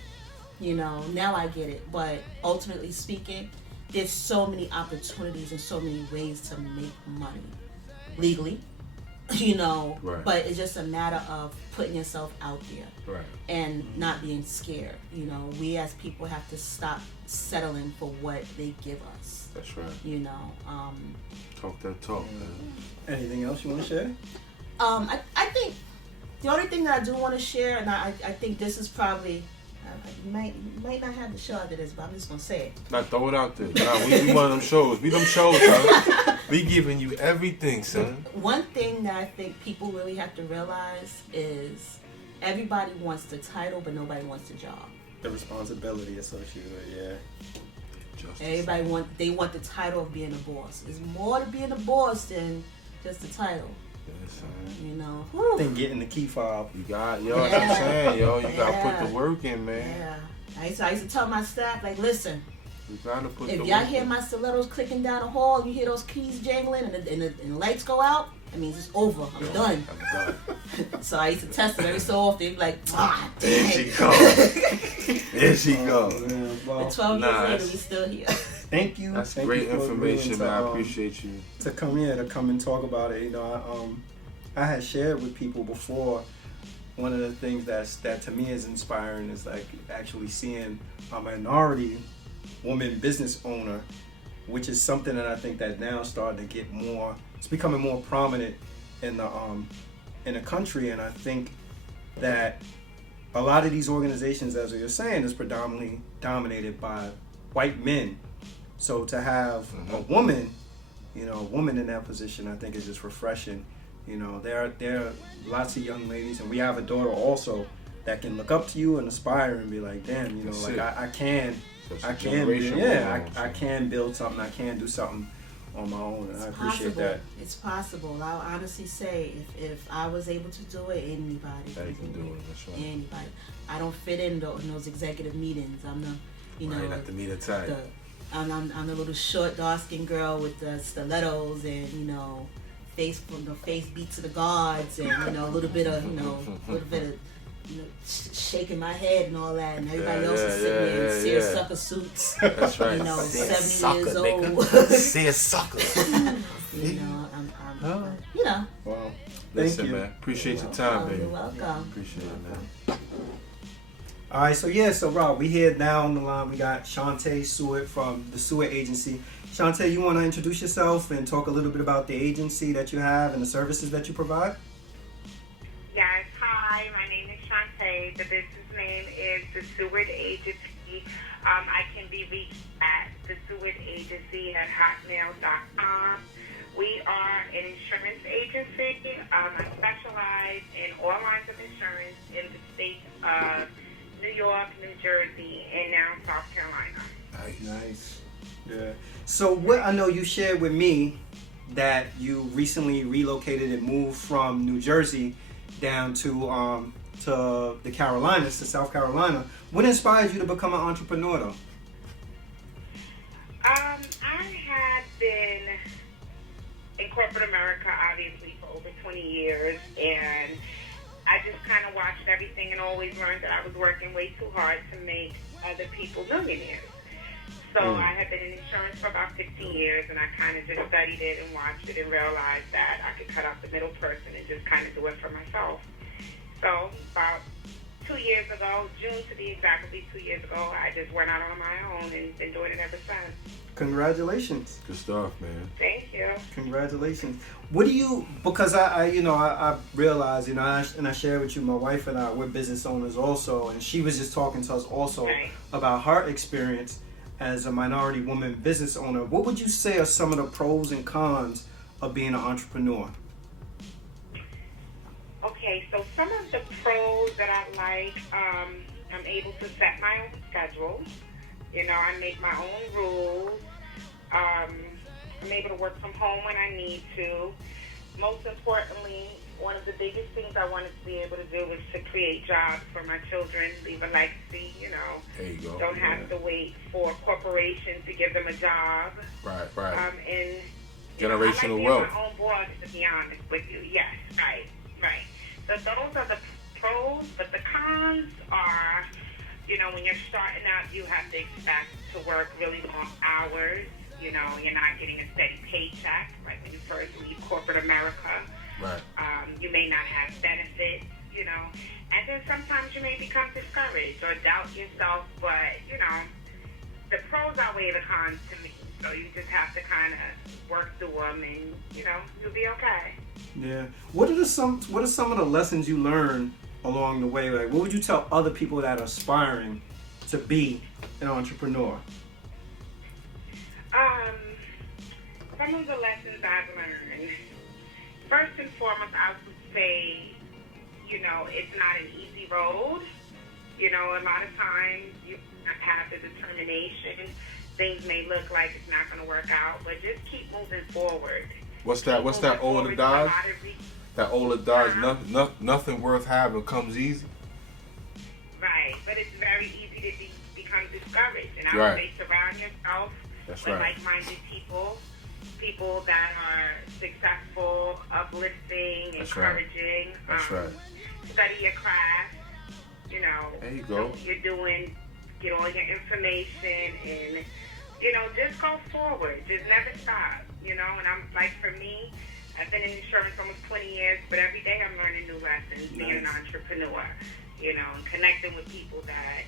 You know, now I get it. But ultimately speaking, there's so many opportunities and so many ways to make money legally. You know, Right. but it's just a matter of putting yourself out there Right. and not being scared. You know, we as people have to stop settling for what they give us. That's right. You know, Talk that talk, man. Anything else you want to share? I think the only thing that I do want to share, and I think this is probably, you might not have the show after this, but I'm just gonna say it. Now throw it out there. Nah, we one of them shows. We them shows, son. We giving you everything, son. One thing that I think people really have to realize is everybody wants the title, but nobody wants the job. The responsibility associated with it, Everybody want the title of being a boss. There's more to being a boss than just the title. Yes, you know. Whew. Then getting the key fob. You got, yo, that's what I'm saying, yo. You gotta put the work in, man. Yeah. I used to tell my staff, like, listen, you gotta put if the y'all work hear in. my stilettos clicking down the hall, you hear those keys jangling, and the lights go out, that means it's over. I'm done. So I used to test them every so often. Be like, ah, There dang. she go. There she go. Man, well, And 12 years later, we still here. thank you. That's Thank great you for information, agreeing man. I to, appreciate you. to come and talk about it. You know, I had shared with people before. One of the things that to me is inspiring is like actually seeing a minority woman business owner, which is something that I think that now starting to get more. It's becoming more prominent in the country, and I think that a lot of these organizations, as you're saying, is predominantly dominated by white men. So to have a woman, you know, a woman in that position, I think is just refreshing. You know, there are lots of young ladies, and we have a daughter also that can look up to you and aspire and be like, damn, you know, like I can build something, I can do something on my own, and I appreciate that. It's possible. I'll honestly say, if I was able to do it, anybody can do it. That's right. Anybody. I don't fit in those executive meetings. I'm the, you know, Not the meter type. I'm the little short, dark-skinned girl with the stilettos and, you know, face beats to the gods, and, you know, a little bit of shaking my head and all that, and everybody else is sitting there in seersucker suits. That's right. You know, 70 sucker, years nigga. old. Seersucker. You know, I'm you know. Wow. Listen, Thank you. man. Appreciate your time, baby. You're welcome. Appreciate it, man. All right, so Rob, we here now on the line. We got Shontee Seward from the Seward Agency. Shontee, you want to introduce yourself and talk a little bit about the agency that you have and the services that you provide? Yes, hi, my name is Shontee. The business name is the Seward Agency. I can be reached at the Seward Agency at hotmail.com. We are an insurance agency. I specialize in all lines of insurance in the states of New York, New Jersey, and now South Carolina. Nice. Yeah. So what I know you shared with me that you recently relocated and moved from New Jersey down to the Carolinas, to South Carolina. What inspired you to become an entrepreneur, though? I had been in corporate America, obviously, for over 20 years, and I just kind of watched everything and always learned that I was working way too hard to make other people millionaires. So I had been in insurance for about 15 years, and I kind of just studied it and watched it and realized that I could cut out the middle person and just kind of do it for myself. So about 2 years ago, June to be exactly 2 years ago, I just went out on my own and been doing it ever since. Congratulations. Good stuff, man. Thank you. Congratulations. What do you, because I realized, and I shared with you, my wife and I, we're business owners also, and she was just talking to us also about her experience as a minority woman business owner. What would you say are some of the pros and cons of being an entrepreneur? Okay, so some of the pros that I like, I'm able to set my own schedule. You know, I make my own rules. I'm able to work from home when I need to. Most importantly, one of the biggest things I wanted to be able to do was to create jobs for my children, leave a legacy, you know. There you go. Don't have to wait for a corporation to give them a job. Right. And Generational I like wealth. my own boss, to be honest with you. Yes, right. So those are the pros, but the cons are, you know, when you're starting out, you have to expect to work really long hours. You know, you're not getting a steady paycheck, like when you first leave corporate America. Right. You may not have benefits, you know, and then sometimes you may become discouraged or doubt yourself, but, you know, the pros outweigh the cons to me. So you just have to kind of work through them and, you know, you'll be okay. Yeah. What are some of the lessons you learned along the way? Like, what would you tell other people that are aspiring to be an entrepreneur? Some of the lessons I've learned, first and foremost, I would say, you know, it's not an easy road. You know, a lot of times you have the determination things may look like it's not going to work out, but just keep moving forward. What's that old adage? That old adage, nothing worth having comes easy. Right, but it's very easy to become discouraged. And I would say surround yourself with like-minded people that are successful, uplifting, encouraging. That's right. Study your craft. You know, there you go. What you're doing, get all your information, and just go forward. Just never stop. And I'm like, for me, I've been in insurance almost 20 years, but every day I'm learning new lessons, being an entrepreneur, and connecting with people that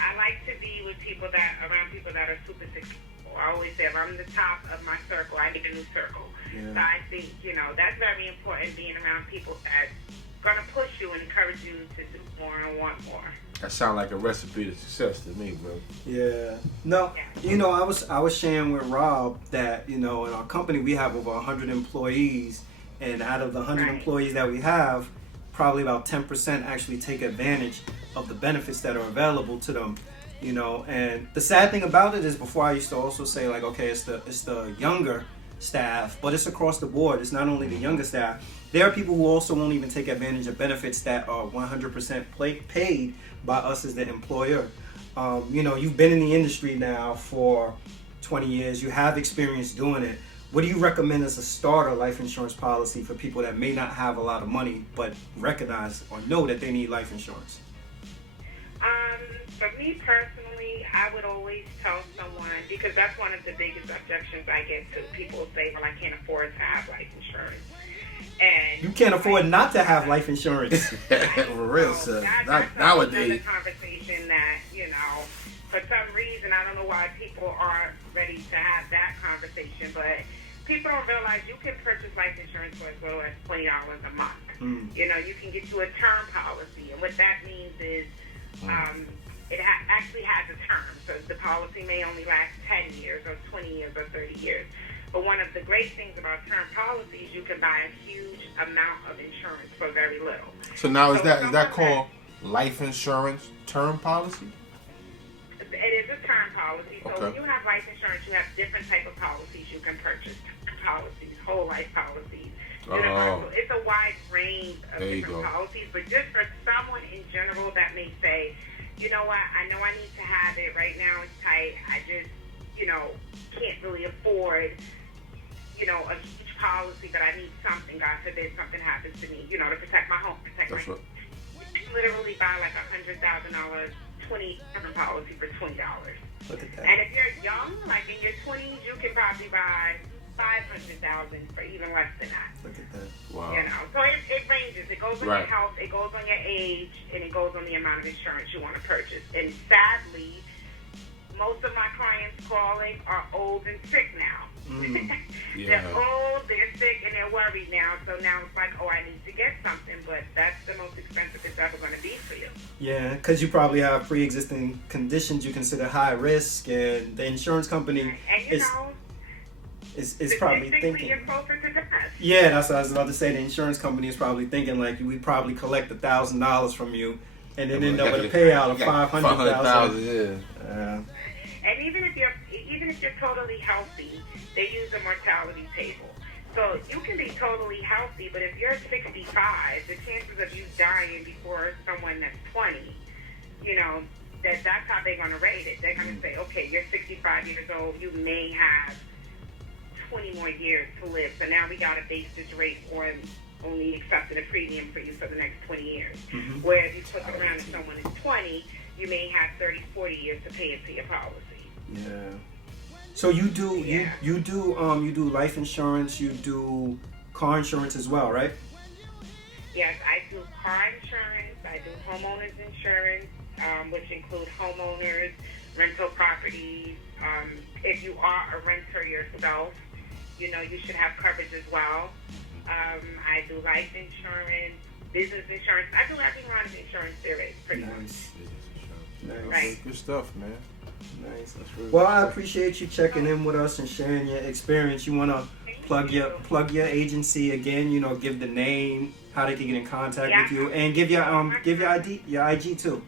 I like to be with around people that are super successful. I always say, if I'm the top of my circle, I need a new circle. Yeah. So I think, that's very important, being around people that's going to push you and encourage you to do more and want more. That sounds like a recipe to success to me, bro. Yeah. No, I was sharing with Rob that, in our company we have over 100 employees, and out of the 100 employees that we have, probably about 10% actually take advantage of the benefits that are available to them. And the sad thing about it is, before I used to also say, like, okay, it's the younger staff, but it's across the board. It's not only the younger staff. There are people who also won't even take advantage of benefits that are 100% paid by us as the employer. You've been in the industry now for 20 years. You have experience doing it. What do you recommend as a starter life insurance policy for people that may not have a lot of money but recognize or know that they need life insurance? For me personally, I would always tell someone, because that's one of the biggest objections I get to. People say, well, I can't afford to have life insurance. And you can't afford not to have life insurance. For real, sir. That's Nowadays. another conversation that, for some reason, I don't know why people aren't ready to have that conversation, but people don't realize you can purchase life insurance for as little as $20 a month. You can get you a term policy, and what that means is it actually has a term. So the policy may only last 10 years or 20 years or 30 years. But one of the great things about term policies, you can buy a huge amount of insurance for very little. So now is that called life insurance term policy? It is a term policy. So Okay. when you have life insurance, you have different type of policies you can purchase. Policies, whole life policies. Universal. It's a wide range of different policies. But just for someone in general that may say, you know what, I know I need to have it. Right now it's tight. I just, can't really afford, a huge policy, but I need something. God forbid something happens to me, to protect my home, protect my home. You can literally buy like $100,000 20 policy for $20. Look at that. And if you're young, like in your 20s, you can probably buy $500,000 for even less than that. Look at that. Wow. So it ranges. It goes on your health, it goes on your age, and it goes on the amount of insurance you want to purchase. And sadly, most of my clients calling are old and sick now. Yeah. They're old, they're sick, and they're worried now. So now it's like, I need to get something, but that's the most expensive it's ever going to be for you. Yeah, because you probably have pre-existing conditions you consider high risk, and the insurance company is probably thinking. You're closer to death. Yeah, that's what I was about to say. The insurance company is probably thinking, like, we probably collect $1,000 from you, and then end up with a payout of $500,000. Yeah. And even if you're totally healthy, they use a mortality table. So you can be totally healthy, but if you're 65, the chances of you dying before someone that's 20, that's how they're going to rate it. They're going to say, okay, you're 65 years old, you may have 20 more years to live. So now we got to base this rate on only accepting a premium for you for the next 20 years. Where if you flip it around, if someone is 20, you may have 30, 40 years to pay into your policy. Yeah. So you do you do life insurance, you do car insurance as well, right? Yes, I do car insurance, I do homeowners insurance, which include homeowners, rental properties. If you are a renter yourself, you should have coverage as well. I do life insurance, business insurance. I do every line of insurance there is, pretty much. Nice. Right. Good stuff, man. Nice. That's really well, I appreciate you checking in with us and sharing your experience. You want to plug your agency again? Give the name, how they can get in contact with you, and give your IG too.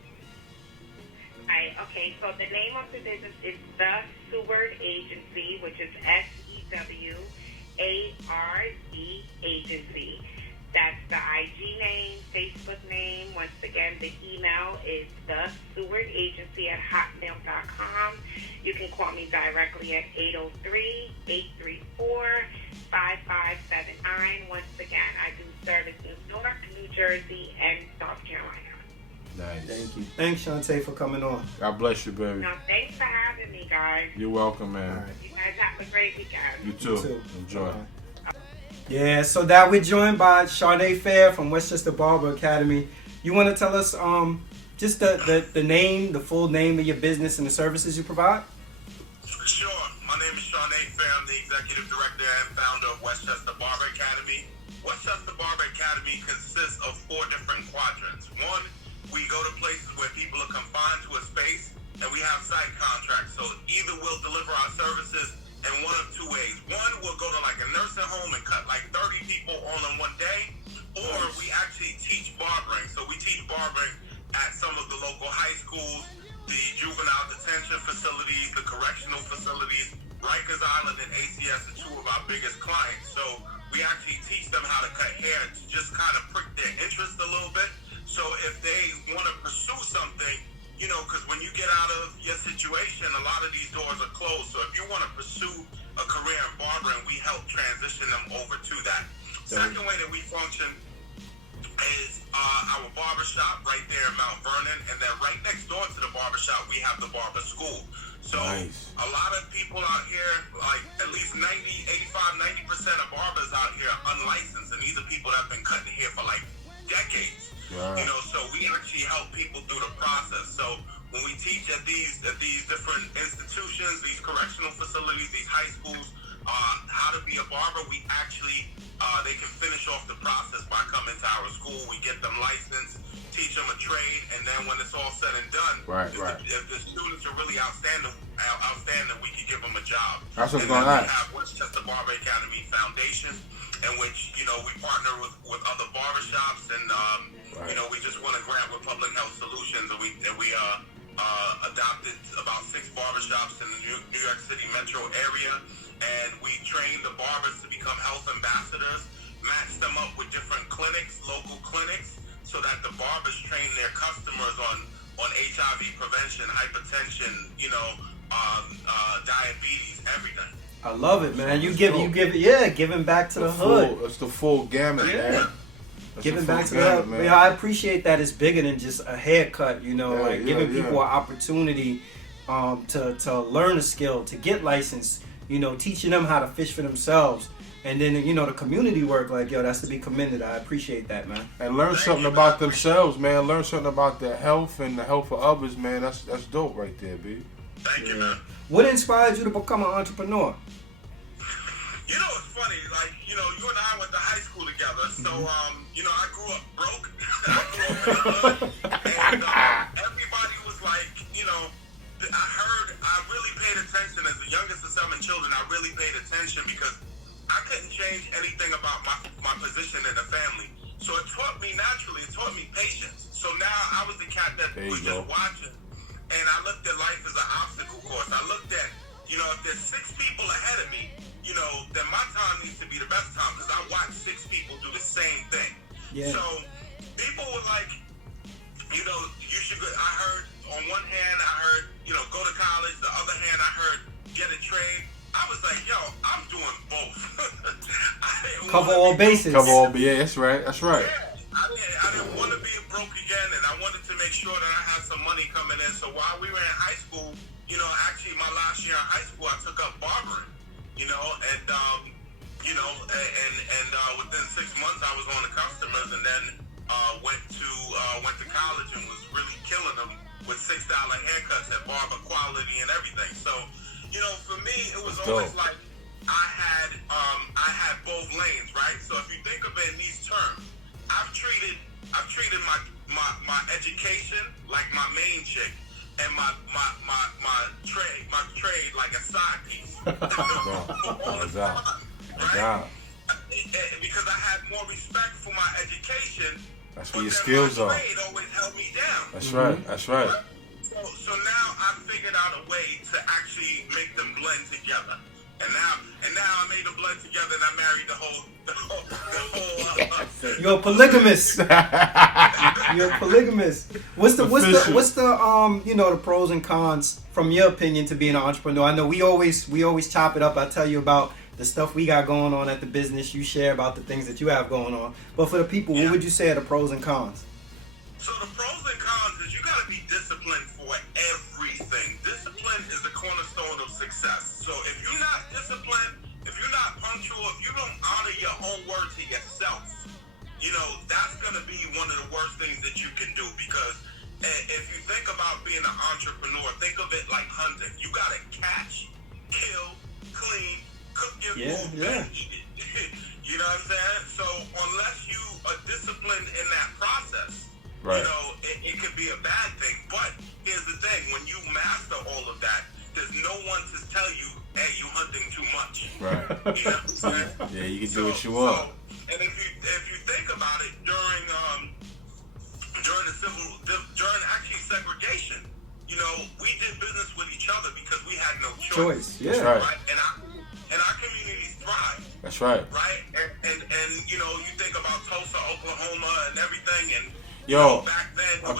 Okay. Okay, so the name of the business is the Seward Agency, which is SEWARD Agency. That's the IG name, Facebook name. Once again, the email is the Seward Agency at hotmail.com. You can call me directly at 803-834-5579. Once again, I do service New York, New Jersey, and South Carolina. Nice. Thank you. Thanks, Shontee, for coming on. God bless you, baby. No, thanks for having me, guys. You're welcome, man. All right. You guys have a great weekend. You too. You too. Enjoy. Okay. Yeah, so that we're joined by Charnay Phaire from Westchester Barber Academy. You want to tell us just the name, the full name of your business and the services you provide? Sure. My name is Charnay Phaire. I'm the executive director and founder of Westchester Barber Academy. Westchester Barber Academy consists of 4 different quadrants. One, we go to places where people are confined to a space, and we have site contracts. So either we'll deliver our services in one of 2 ways. One, we'll go to like a nursing home and cut like 30 people all in one day, or we actually teach barbering. So we teach barbering at some of the local high schools, the juvenile detention facilities, the correctional facilities. Rikers Island and ACS are 2 of our biggest clients. So we actually teach them how to cut hair to just kind of prick their interest a little bit. So if they want to pursue something, you know, because when you get out of your situation, a lot of these doors are closed. So if you want to pursue a career in barbering, we help transition them over to that. Second way that we function is our barbershop right there in Mount Vernon. And then right next door to the barbershop, we have the barber school. So a lot of people out here, like at least 85-90% of barbers out here are unlicensed. And these are people that have been cutting hair for like decades. You know, so we actually help people through the process. So when we teach at these different institutions, these correctional facilities, these high schools, how to be a barber, we actually they can finish off the process by coming to our school. We get them licensed, teach them a trade, and then when it's all said and done, if the students are really outstanding, we can give them a job. That's what's going on. We have Westchester Barber Academy Foundation, in which, you know, we partner with other barbershops, and you know, we just won a grant with Public Health Solutions, and we adopted about 6 barbershops in the New York City metro area, and we train the barbers to become health ambassadors, match them up with different clinics, local clinics, so that the barbers train their customers on HIV prevention, hypertension, you know, diabetes, everything. I love it, man. Giving back to the hood. It's the full gamut, man. Giving back to the hood. Man, I appreciate that it's bigger than just a haircut, you know, giving people an opportunity to learn a skill, to get licensed, you know, teaching them how to fish for themselves. And then, you know, the community work, like, yo, that's to be commended. I appreciate that, man. And learn something about themselves, man. Learn something about their health and the health of others, man. That's dope right there, B. Thank you, man. What inspired you to become an entrepreneur? You know, it's funny, like, you know, you and I went to high school together, so, you know, I grew up broke. I grew up in the hood, and everybody was like, you know, I really paid attention. As the youngest of 7 children, I really paid attention because I couldn't change anything about my position in the family. So it taught me naturally, it taught me patience. So now I was the cat that was just watching, and I looked at life as an obstacle course. I looked at, you know, if there's 6 people ahead of me, you know, then my time needs to be the best time because I watched 6 people do the same thing. Yeah. So people were like, you know, you should go. I heard on one hand, I heard, you know, go to college. The other hand, I heard get a trade. I was like, yo, I'm doing both. Cover all bases. That's right. Yeah, I didn't want to be broke again, and I wanted to make sure that I had some money coming in. So while we were in high school, you know, actually my last year in high school, I took up barbering. You know, and you know, and within 6 months I was on the customers, and then went to college and was really killing them with $6 haircuts at Barber Quality and everything. So, you know, for me it was always like I had both lanes, right? So if you think of it in these terms, I've treated my education like my main chick, and my trade like a side piece. Because I had more respect for my education. That's where your skills are. Trade always held me down. That's right. So now I out a way to actually make them blend together. And now I made them blend together, and I married the whole. You're a polygamist. You're a polygamist. What's the the pros and cons from your opinion to being an entrepreneur? I know we always chop it up. I tell you about the stuff we got going on at the business. You share about the things that you have going on. But for the people, what would you say are the pros and cons? So the pros and cons is you got to be disciplined for everything. Discipline is the cornerstone of success. So if you're not disciplined, if you're not punctual, if you don't honor your own word to yourself, that's going to be one of the worst things that you can do. Because if you think about being an entrepreneur, think of it like hunting. You got to catch, kill, clean, cook your food, and eat it. You know what I'm saying? So unless you are disciplined in that process, right. It could be a bad thing. But here's the thing: when you master all of that, there's no one to tell you, "Hey, you hunting too much." Right. You know what I'm saying? Yeah, you can do what you want. And if you think about it, during actually segregation, we did business with each other because we had no choice. Yeah. That's right. Right? And our communities thrived. That's right. Right? And you think about Tulsa, Oklahoma, and everything, and back then a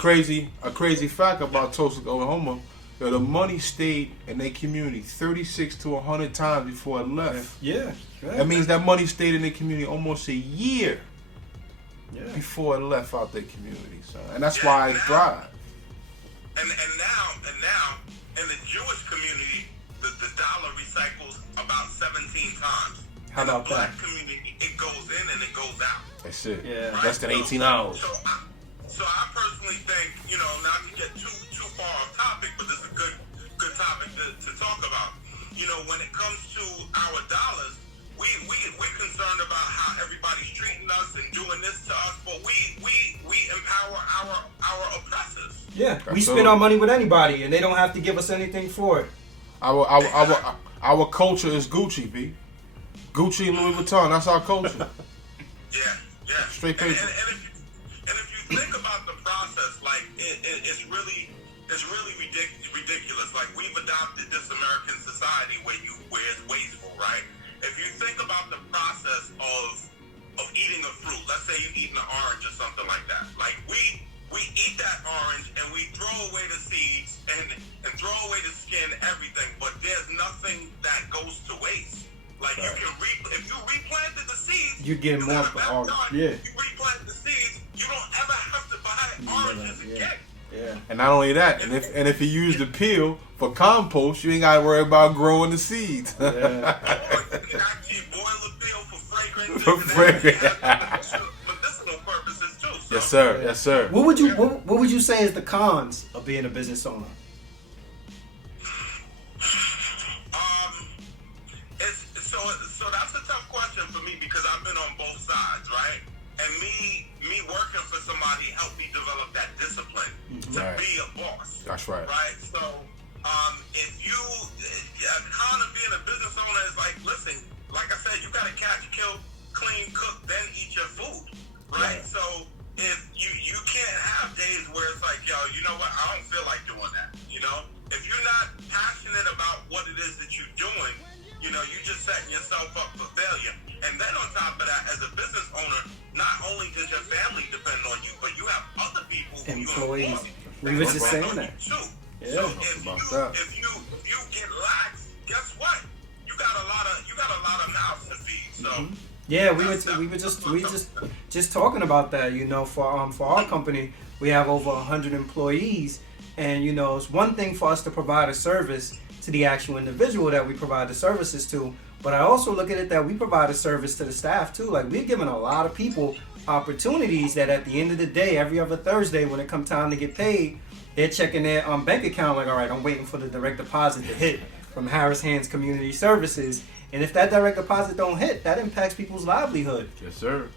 crazy fact about Tulsa, Oklahoma. The money stayed in their community 36 to 100 times before it left. Yeah. That means that money stayed in their community almost a year before it left out their community. So, and that's why it thrived. And now in the Jewish community, the dollar recycles about 17 times. How about the black community, it goes in and it goes out. That's it. Yeah. Right? Less than 18 hours. So I personally think, not to get too far off topic, but this is a good topic to talk about. When it comes to our dollars, we're concerned about how everybody's treating us and doing this to us, but we empower our oppressors. Yeah, we spend our money with anybody, and they don't have to give us anything for it. Our culture is Gucci, B. Gucci and Louis Vuitton. That's our culture. Yeah. Straight paper. And if you think about the process, like it's really ridiculous. Like we've adopted this American society where it's wasteful, right? If you think about the process of eating a fruit, let's say you're eating an orange or something like that. Like we eat that orange and we throw away the seeds and throw away the skin, everything, but there's nothing that goes to waste. Like you can if you replanted the seeds, you get more for orange. Yeah. You replant the seeds, you don't ever have to buy oranges again. Yeah. And not only that, and if you use the peel for compost, you ain't gotta worry about growing the seeds. Yeah. Or you can actually boil the peel for fragrance. For fragrance. Medicinal purposes too. So. Yes, sir. Yes, sir. What would you say is the cons of being a business owner? So that's a tough question for me because I've been on both sides, right? And me working for somebody helped me develop that discipline to be a boss. That's right. Right? So, if you, kind of being a business owner is like, listen, like I said, you got to catch, kill, clean, cook, then eat your food. Right? So, if you can't have days where it's like, yo, you know what? I don't feel like doing that. If you're not passionate about what it is that you're doing, you're just setting yourself up for failure. And then on top of that, as a business owner, not only does your family depend on you, but you have other people who employees. We were just saying that. Too. Yeah. So if you get lax, guess what? You got a lot of mouths to feed. So yeah, we were just talking about that. For our company, we have over 100 employees, and it's one thing for us to provide a service to the actual individual that we provide the services to, but I also look at it that we provide a service to the staff too. Like we're giving a lot of people opportunities that at the end of the day, every other Thursday when it comes time to get paid, they're checking their bank account like, all right, I'm waiting for the direct deposit to hit from Harris Hands Community Services. And if that direct deposit don't hit, that impacts people's livelihood. Yes, sir.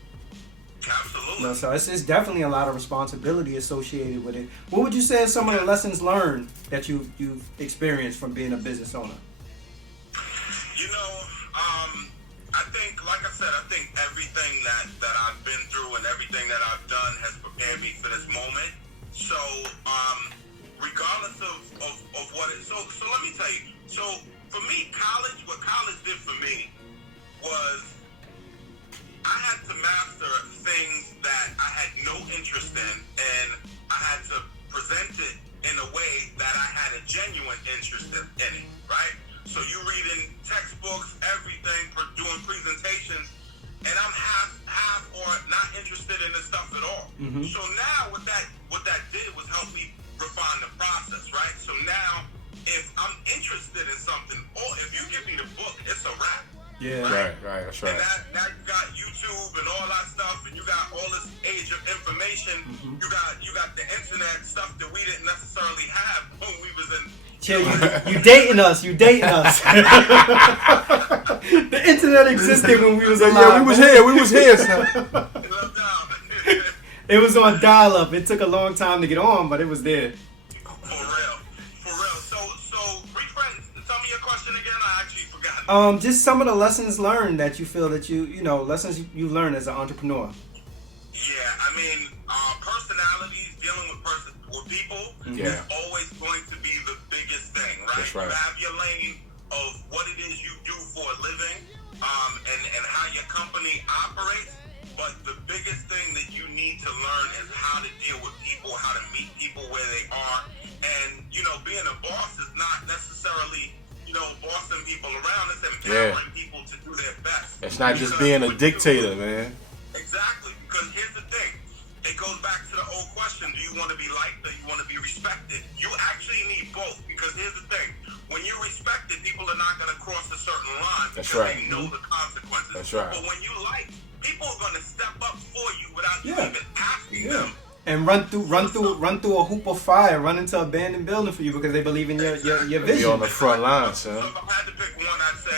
Absolutely. So it's definitely a lot of responsibility associated with it. What would you say are some of the lessons learned that you've experienced from being a business owner? I think, like I said, everything that I've been through and everything that I've done has prepared me for this moment. So, regardless of of what it. So let me tell you. So for me, what college did for me was I had to master things that I had no interest in, and I had to present it in a way that I had a genuine interest in it, right? So you reading textbooks, everything, doing presentations, and I'm half or not interested in this stuff at all. Mm-hmm. So now what that did was help me refine the process, right? So now if I'm interested in something, or if you give me the book, it's a wrap. Yeah. Right, that's right. And now you got YouTube and all that stuff, and you got all this age of information. Mm-hmm. You got the internet stuff that we didn't necessarily have when we was in. Chill, you dating us. You dating us. The internet existed when we was alive. Yeah, we was here, son. It was on dial-up. It took a long time to get on, but it was there. For real. So rephrase. Tell me your question again. I actually forgot. Just some of the lessons learned that you feel that lessons you learned as an entrepreneur. Yeah, I mean, personalities, dealing with people is always going to be the biggest thing, right? That's right. You have your lane of what it is you do for a living, and how your company operates. But the biggest thing that you need to learn is how to deal with people, how to meet people where they are. And, being a boss is not necessarily, bossing people around. It's empowering people to do their best. It's not just being a dictator, man. Exactly. Because here's the thing. It goes back to the old question. Do you want to be liked or you want to be respected? You actually need both. Because here's the thing. When you're respected, people are not going to cross a certain line because they know the consequences. That's right. But when you like, people are going to step up for you without you even asking them. And run through a hoop of fire, run into an abandoned building for you because they believe in your vision. You're on the front line, son. So if I had to pick one, I'd say,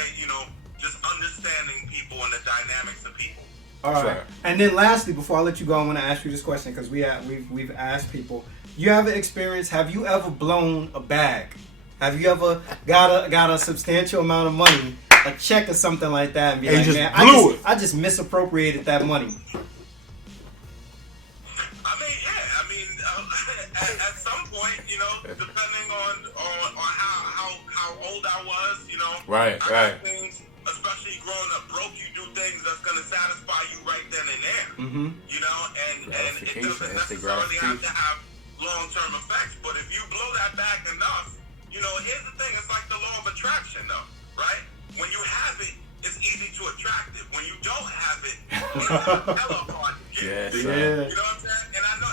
just understanding people and the dynamics of people. All right. And then lastly, before I let you go, I want to ask you this question because we've asked people. You have an experience? Have you ever blown a bag? Have you ever got a substantial amount of money, a check or something like that, and be like, man, I just misappropriated that money? At some point, depending on how old I was, Right. I got things, especially growing up broke, you do things that's going to satisfy you right then and there. Mm-hmm. And it doesn't necessarily have to have long-term effects. But if you blow that back enough, here's the thing, it's like the law of attraction, though, right? When you have it, it's easy to attract it. When you don't have it, it's hella hard to get it. Yeah. You know what I'm saying? And I know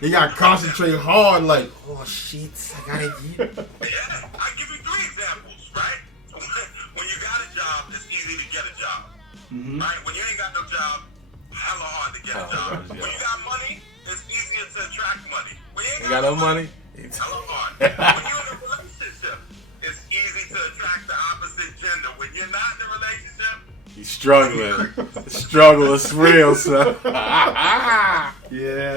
you gotta concentrate hard, like, oh shit, I gotta eat. Yeah, I'll give you 3 examples, right? When you got a job, it's easy to get a job. Mm-hmm. Right? When you ain't got no job, hella hard to get a job. When you got money, it's easier to attract money. When you ain't got no money, it's hella hard. When you're in a relationship, it's easy to attract the opposite gender. When you're not in a relationship, He's struggling. The struggle is real, son. Yeah.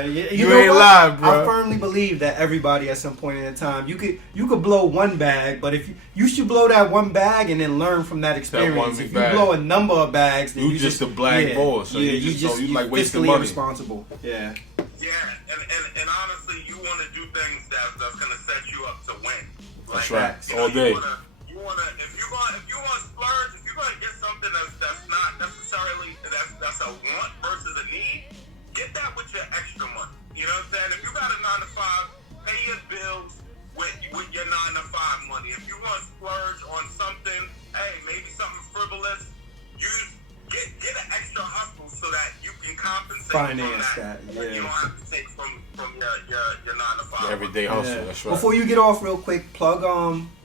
You ain't lying, bro. I firmly believe that everybody at some point in a time, you could blow one bag, but if you should blow that one bag and then learn from that experience. If you blow a number of bags, then you just a black boy, so you like wasting money. Irresponsible. Yeah. Yeah, and honestly, you want to do things that's gonna set you up to win. That's right. All day. If you want to splurge, if you're gonna get something that's not necessarily that's a want versus a need, get that with your extra money. You know what I'm saying? If you got a 9 to 5, pay your bills with your 9 to 5 money. If you want to splurge on something, hey, maybe something frivolous, get an extra hustle so that you can compensate finance from that. Yeah. You don't have to take from your 9 to 5. The everyday hustle. Yeah. That's right. Before you get off, real quick, plug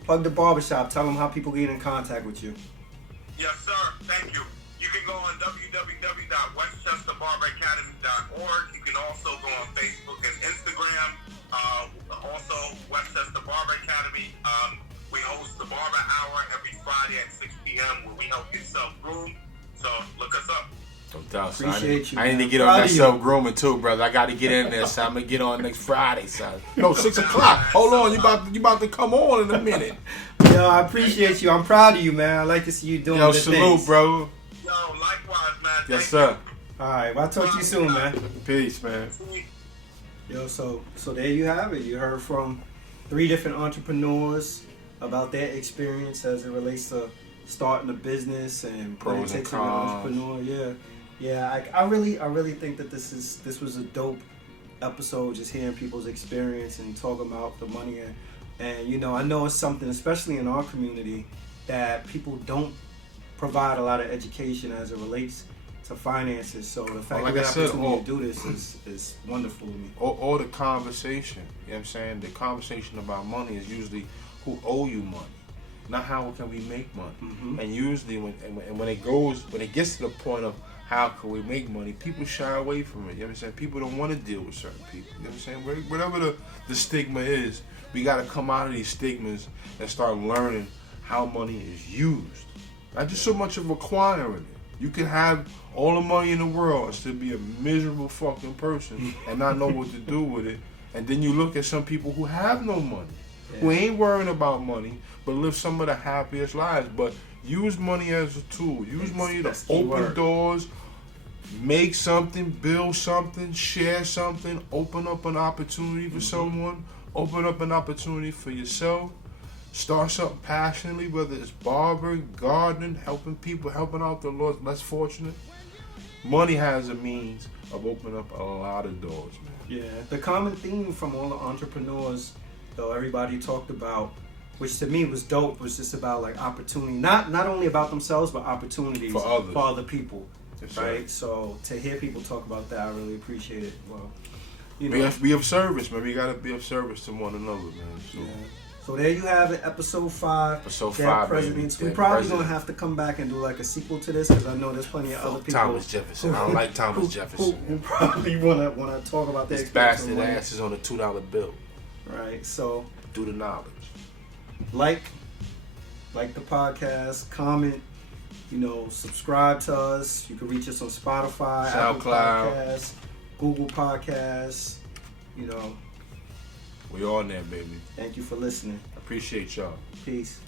the barbershop. Tell them how people get in contact with you. Yes, sir. Thank you. You can go on www.westchesterbarberacademy.org. You can also go on Facebook and Instagram. Also, Westchester Barber Academy. We host the Barber Hour every Friday at 6 p.m. where we help you self-groom. So look us up. No doubt, son. Appreciate I need to get on that self-grooming too, brother. I got to get in there, son. I'm going to get on next Friday, son. No, 6 o'clock. Hold on. You about to come on in a minute. Yo, I appreciate you. I'm proud of you, man. I like to see you doing good things. Yo, salute, bro. Yo, likewise, man. Yes, sir. All right. Well, I'll talk to you soon, man. Peace, man. Yo, so there you have it. You heard from 3 different entrepreneurs about their experience as it relates to starting a business and what it Pros and takes to be an cons. entrepreneur. Yeah. I really think that this was a dope episode, just hearing people's experience and talking about the money and you know, I know it's something, especially in our community, that people don't provide a lot of education as it relates to finances. So the fact Like that we I have said, opportunity to do this is wonderful to me. Or the conversation, you know what I'm saying? The conversation about money is usually who owe you money, not how can we make money. Mhm. And usually when it gets to the point of how can we make money, people shy away from it. You know what I'm saying? People don't want to deal with certain people. You know what I'm saying? Whatever the stigma is, we got to come out of these stigmas and start learning how money is used. Not just so much of acquiring it. You can have all the money in the world and still be a miserable fucking person and not know what to do with it. And then you look at some people who have no money, who ain't worrying about money, but live some of the happiest lives. But use money as a tool. Use money to open doors, make something, build something, share something, open up an opportunity for someone, open up an opportunity for yourself. Start something passionately, whether it's barbering, gardening, helping people, helping out the less fortunate. Money has a means of opening up a lot of doors, man. Yeah, the common theme from all the entrepreneurs, though, everybody talked about, which to me was dope, was just about like opportunity, not only about themselves, but opportunities For others. for other people, Yes, right? So to hear people talk about that, I really appreciate it. Well, you We know, have to be of service, man. We gotta be of service to one another, man. So. yeah. So there you have it, episode 5. Episode Dead 5, Presidents. baby. We Dead probably Presidents. gonna have to come back and do like a sequel to this because I know there's plenty of other people. Thomas Jefferson. I don't like Thomas Jefferson. Who probably wanna talk about their This experience bastard with money. ass is on a $2 bill. Right. So Do the knowledge. like the podcast, comment, you know, subscribe to us. You can reach us on Spotify, Apple SoundCloud. Podcasts, Google Podcasts. You know, We on there, baby. thank you for listening. Appreciate y'all. Peace.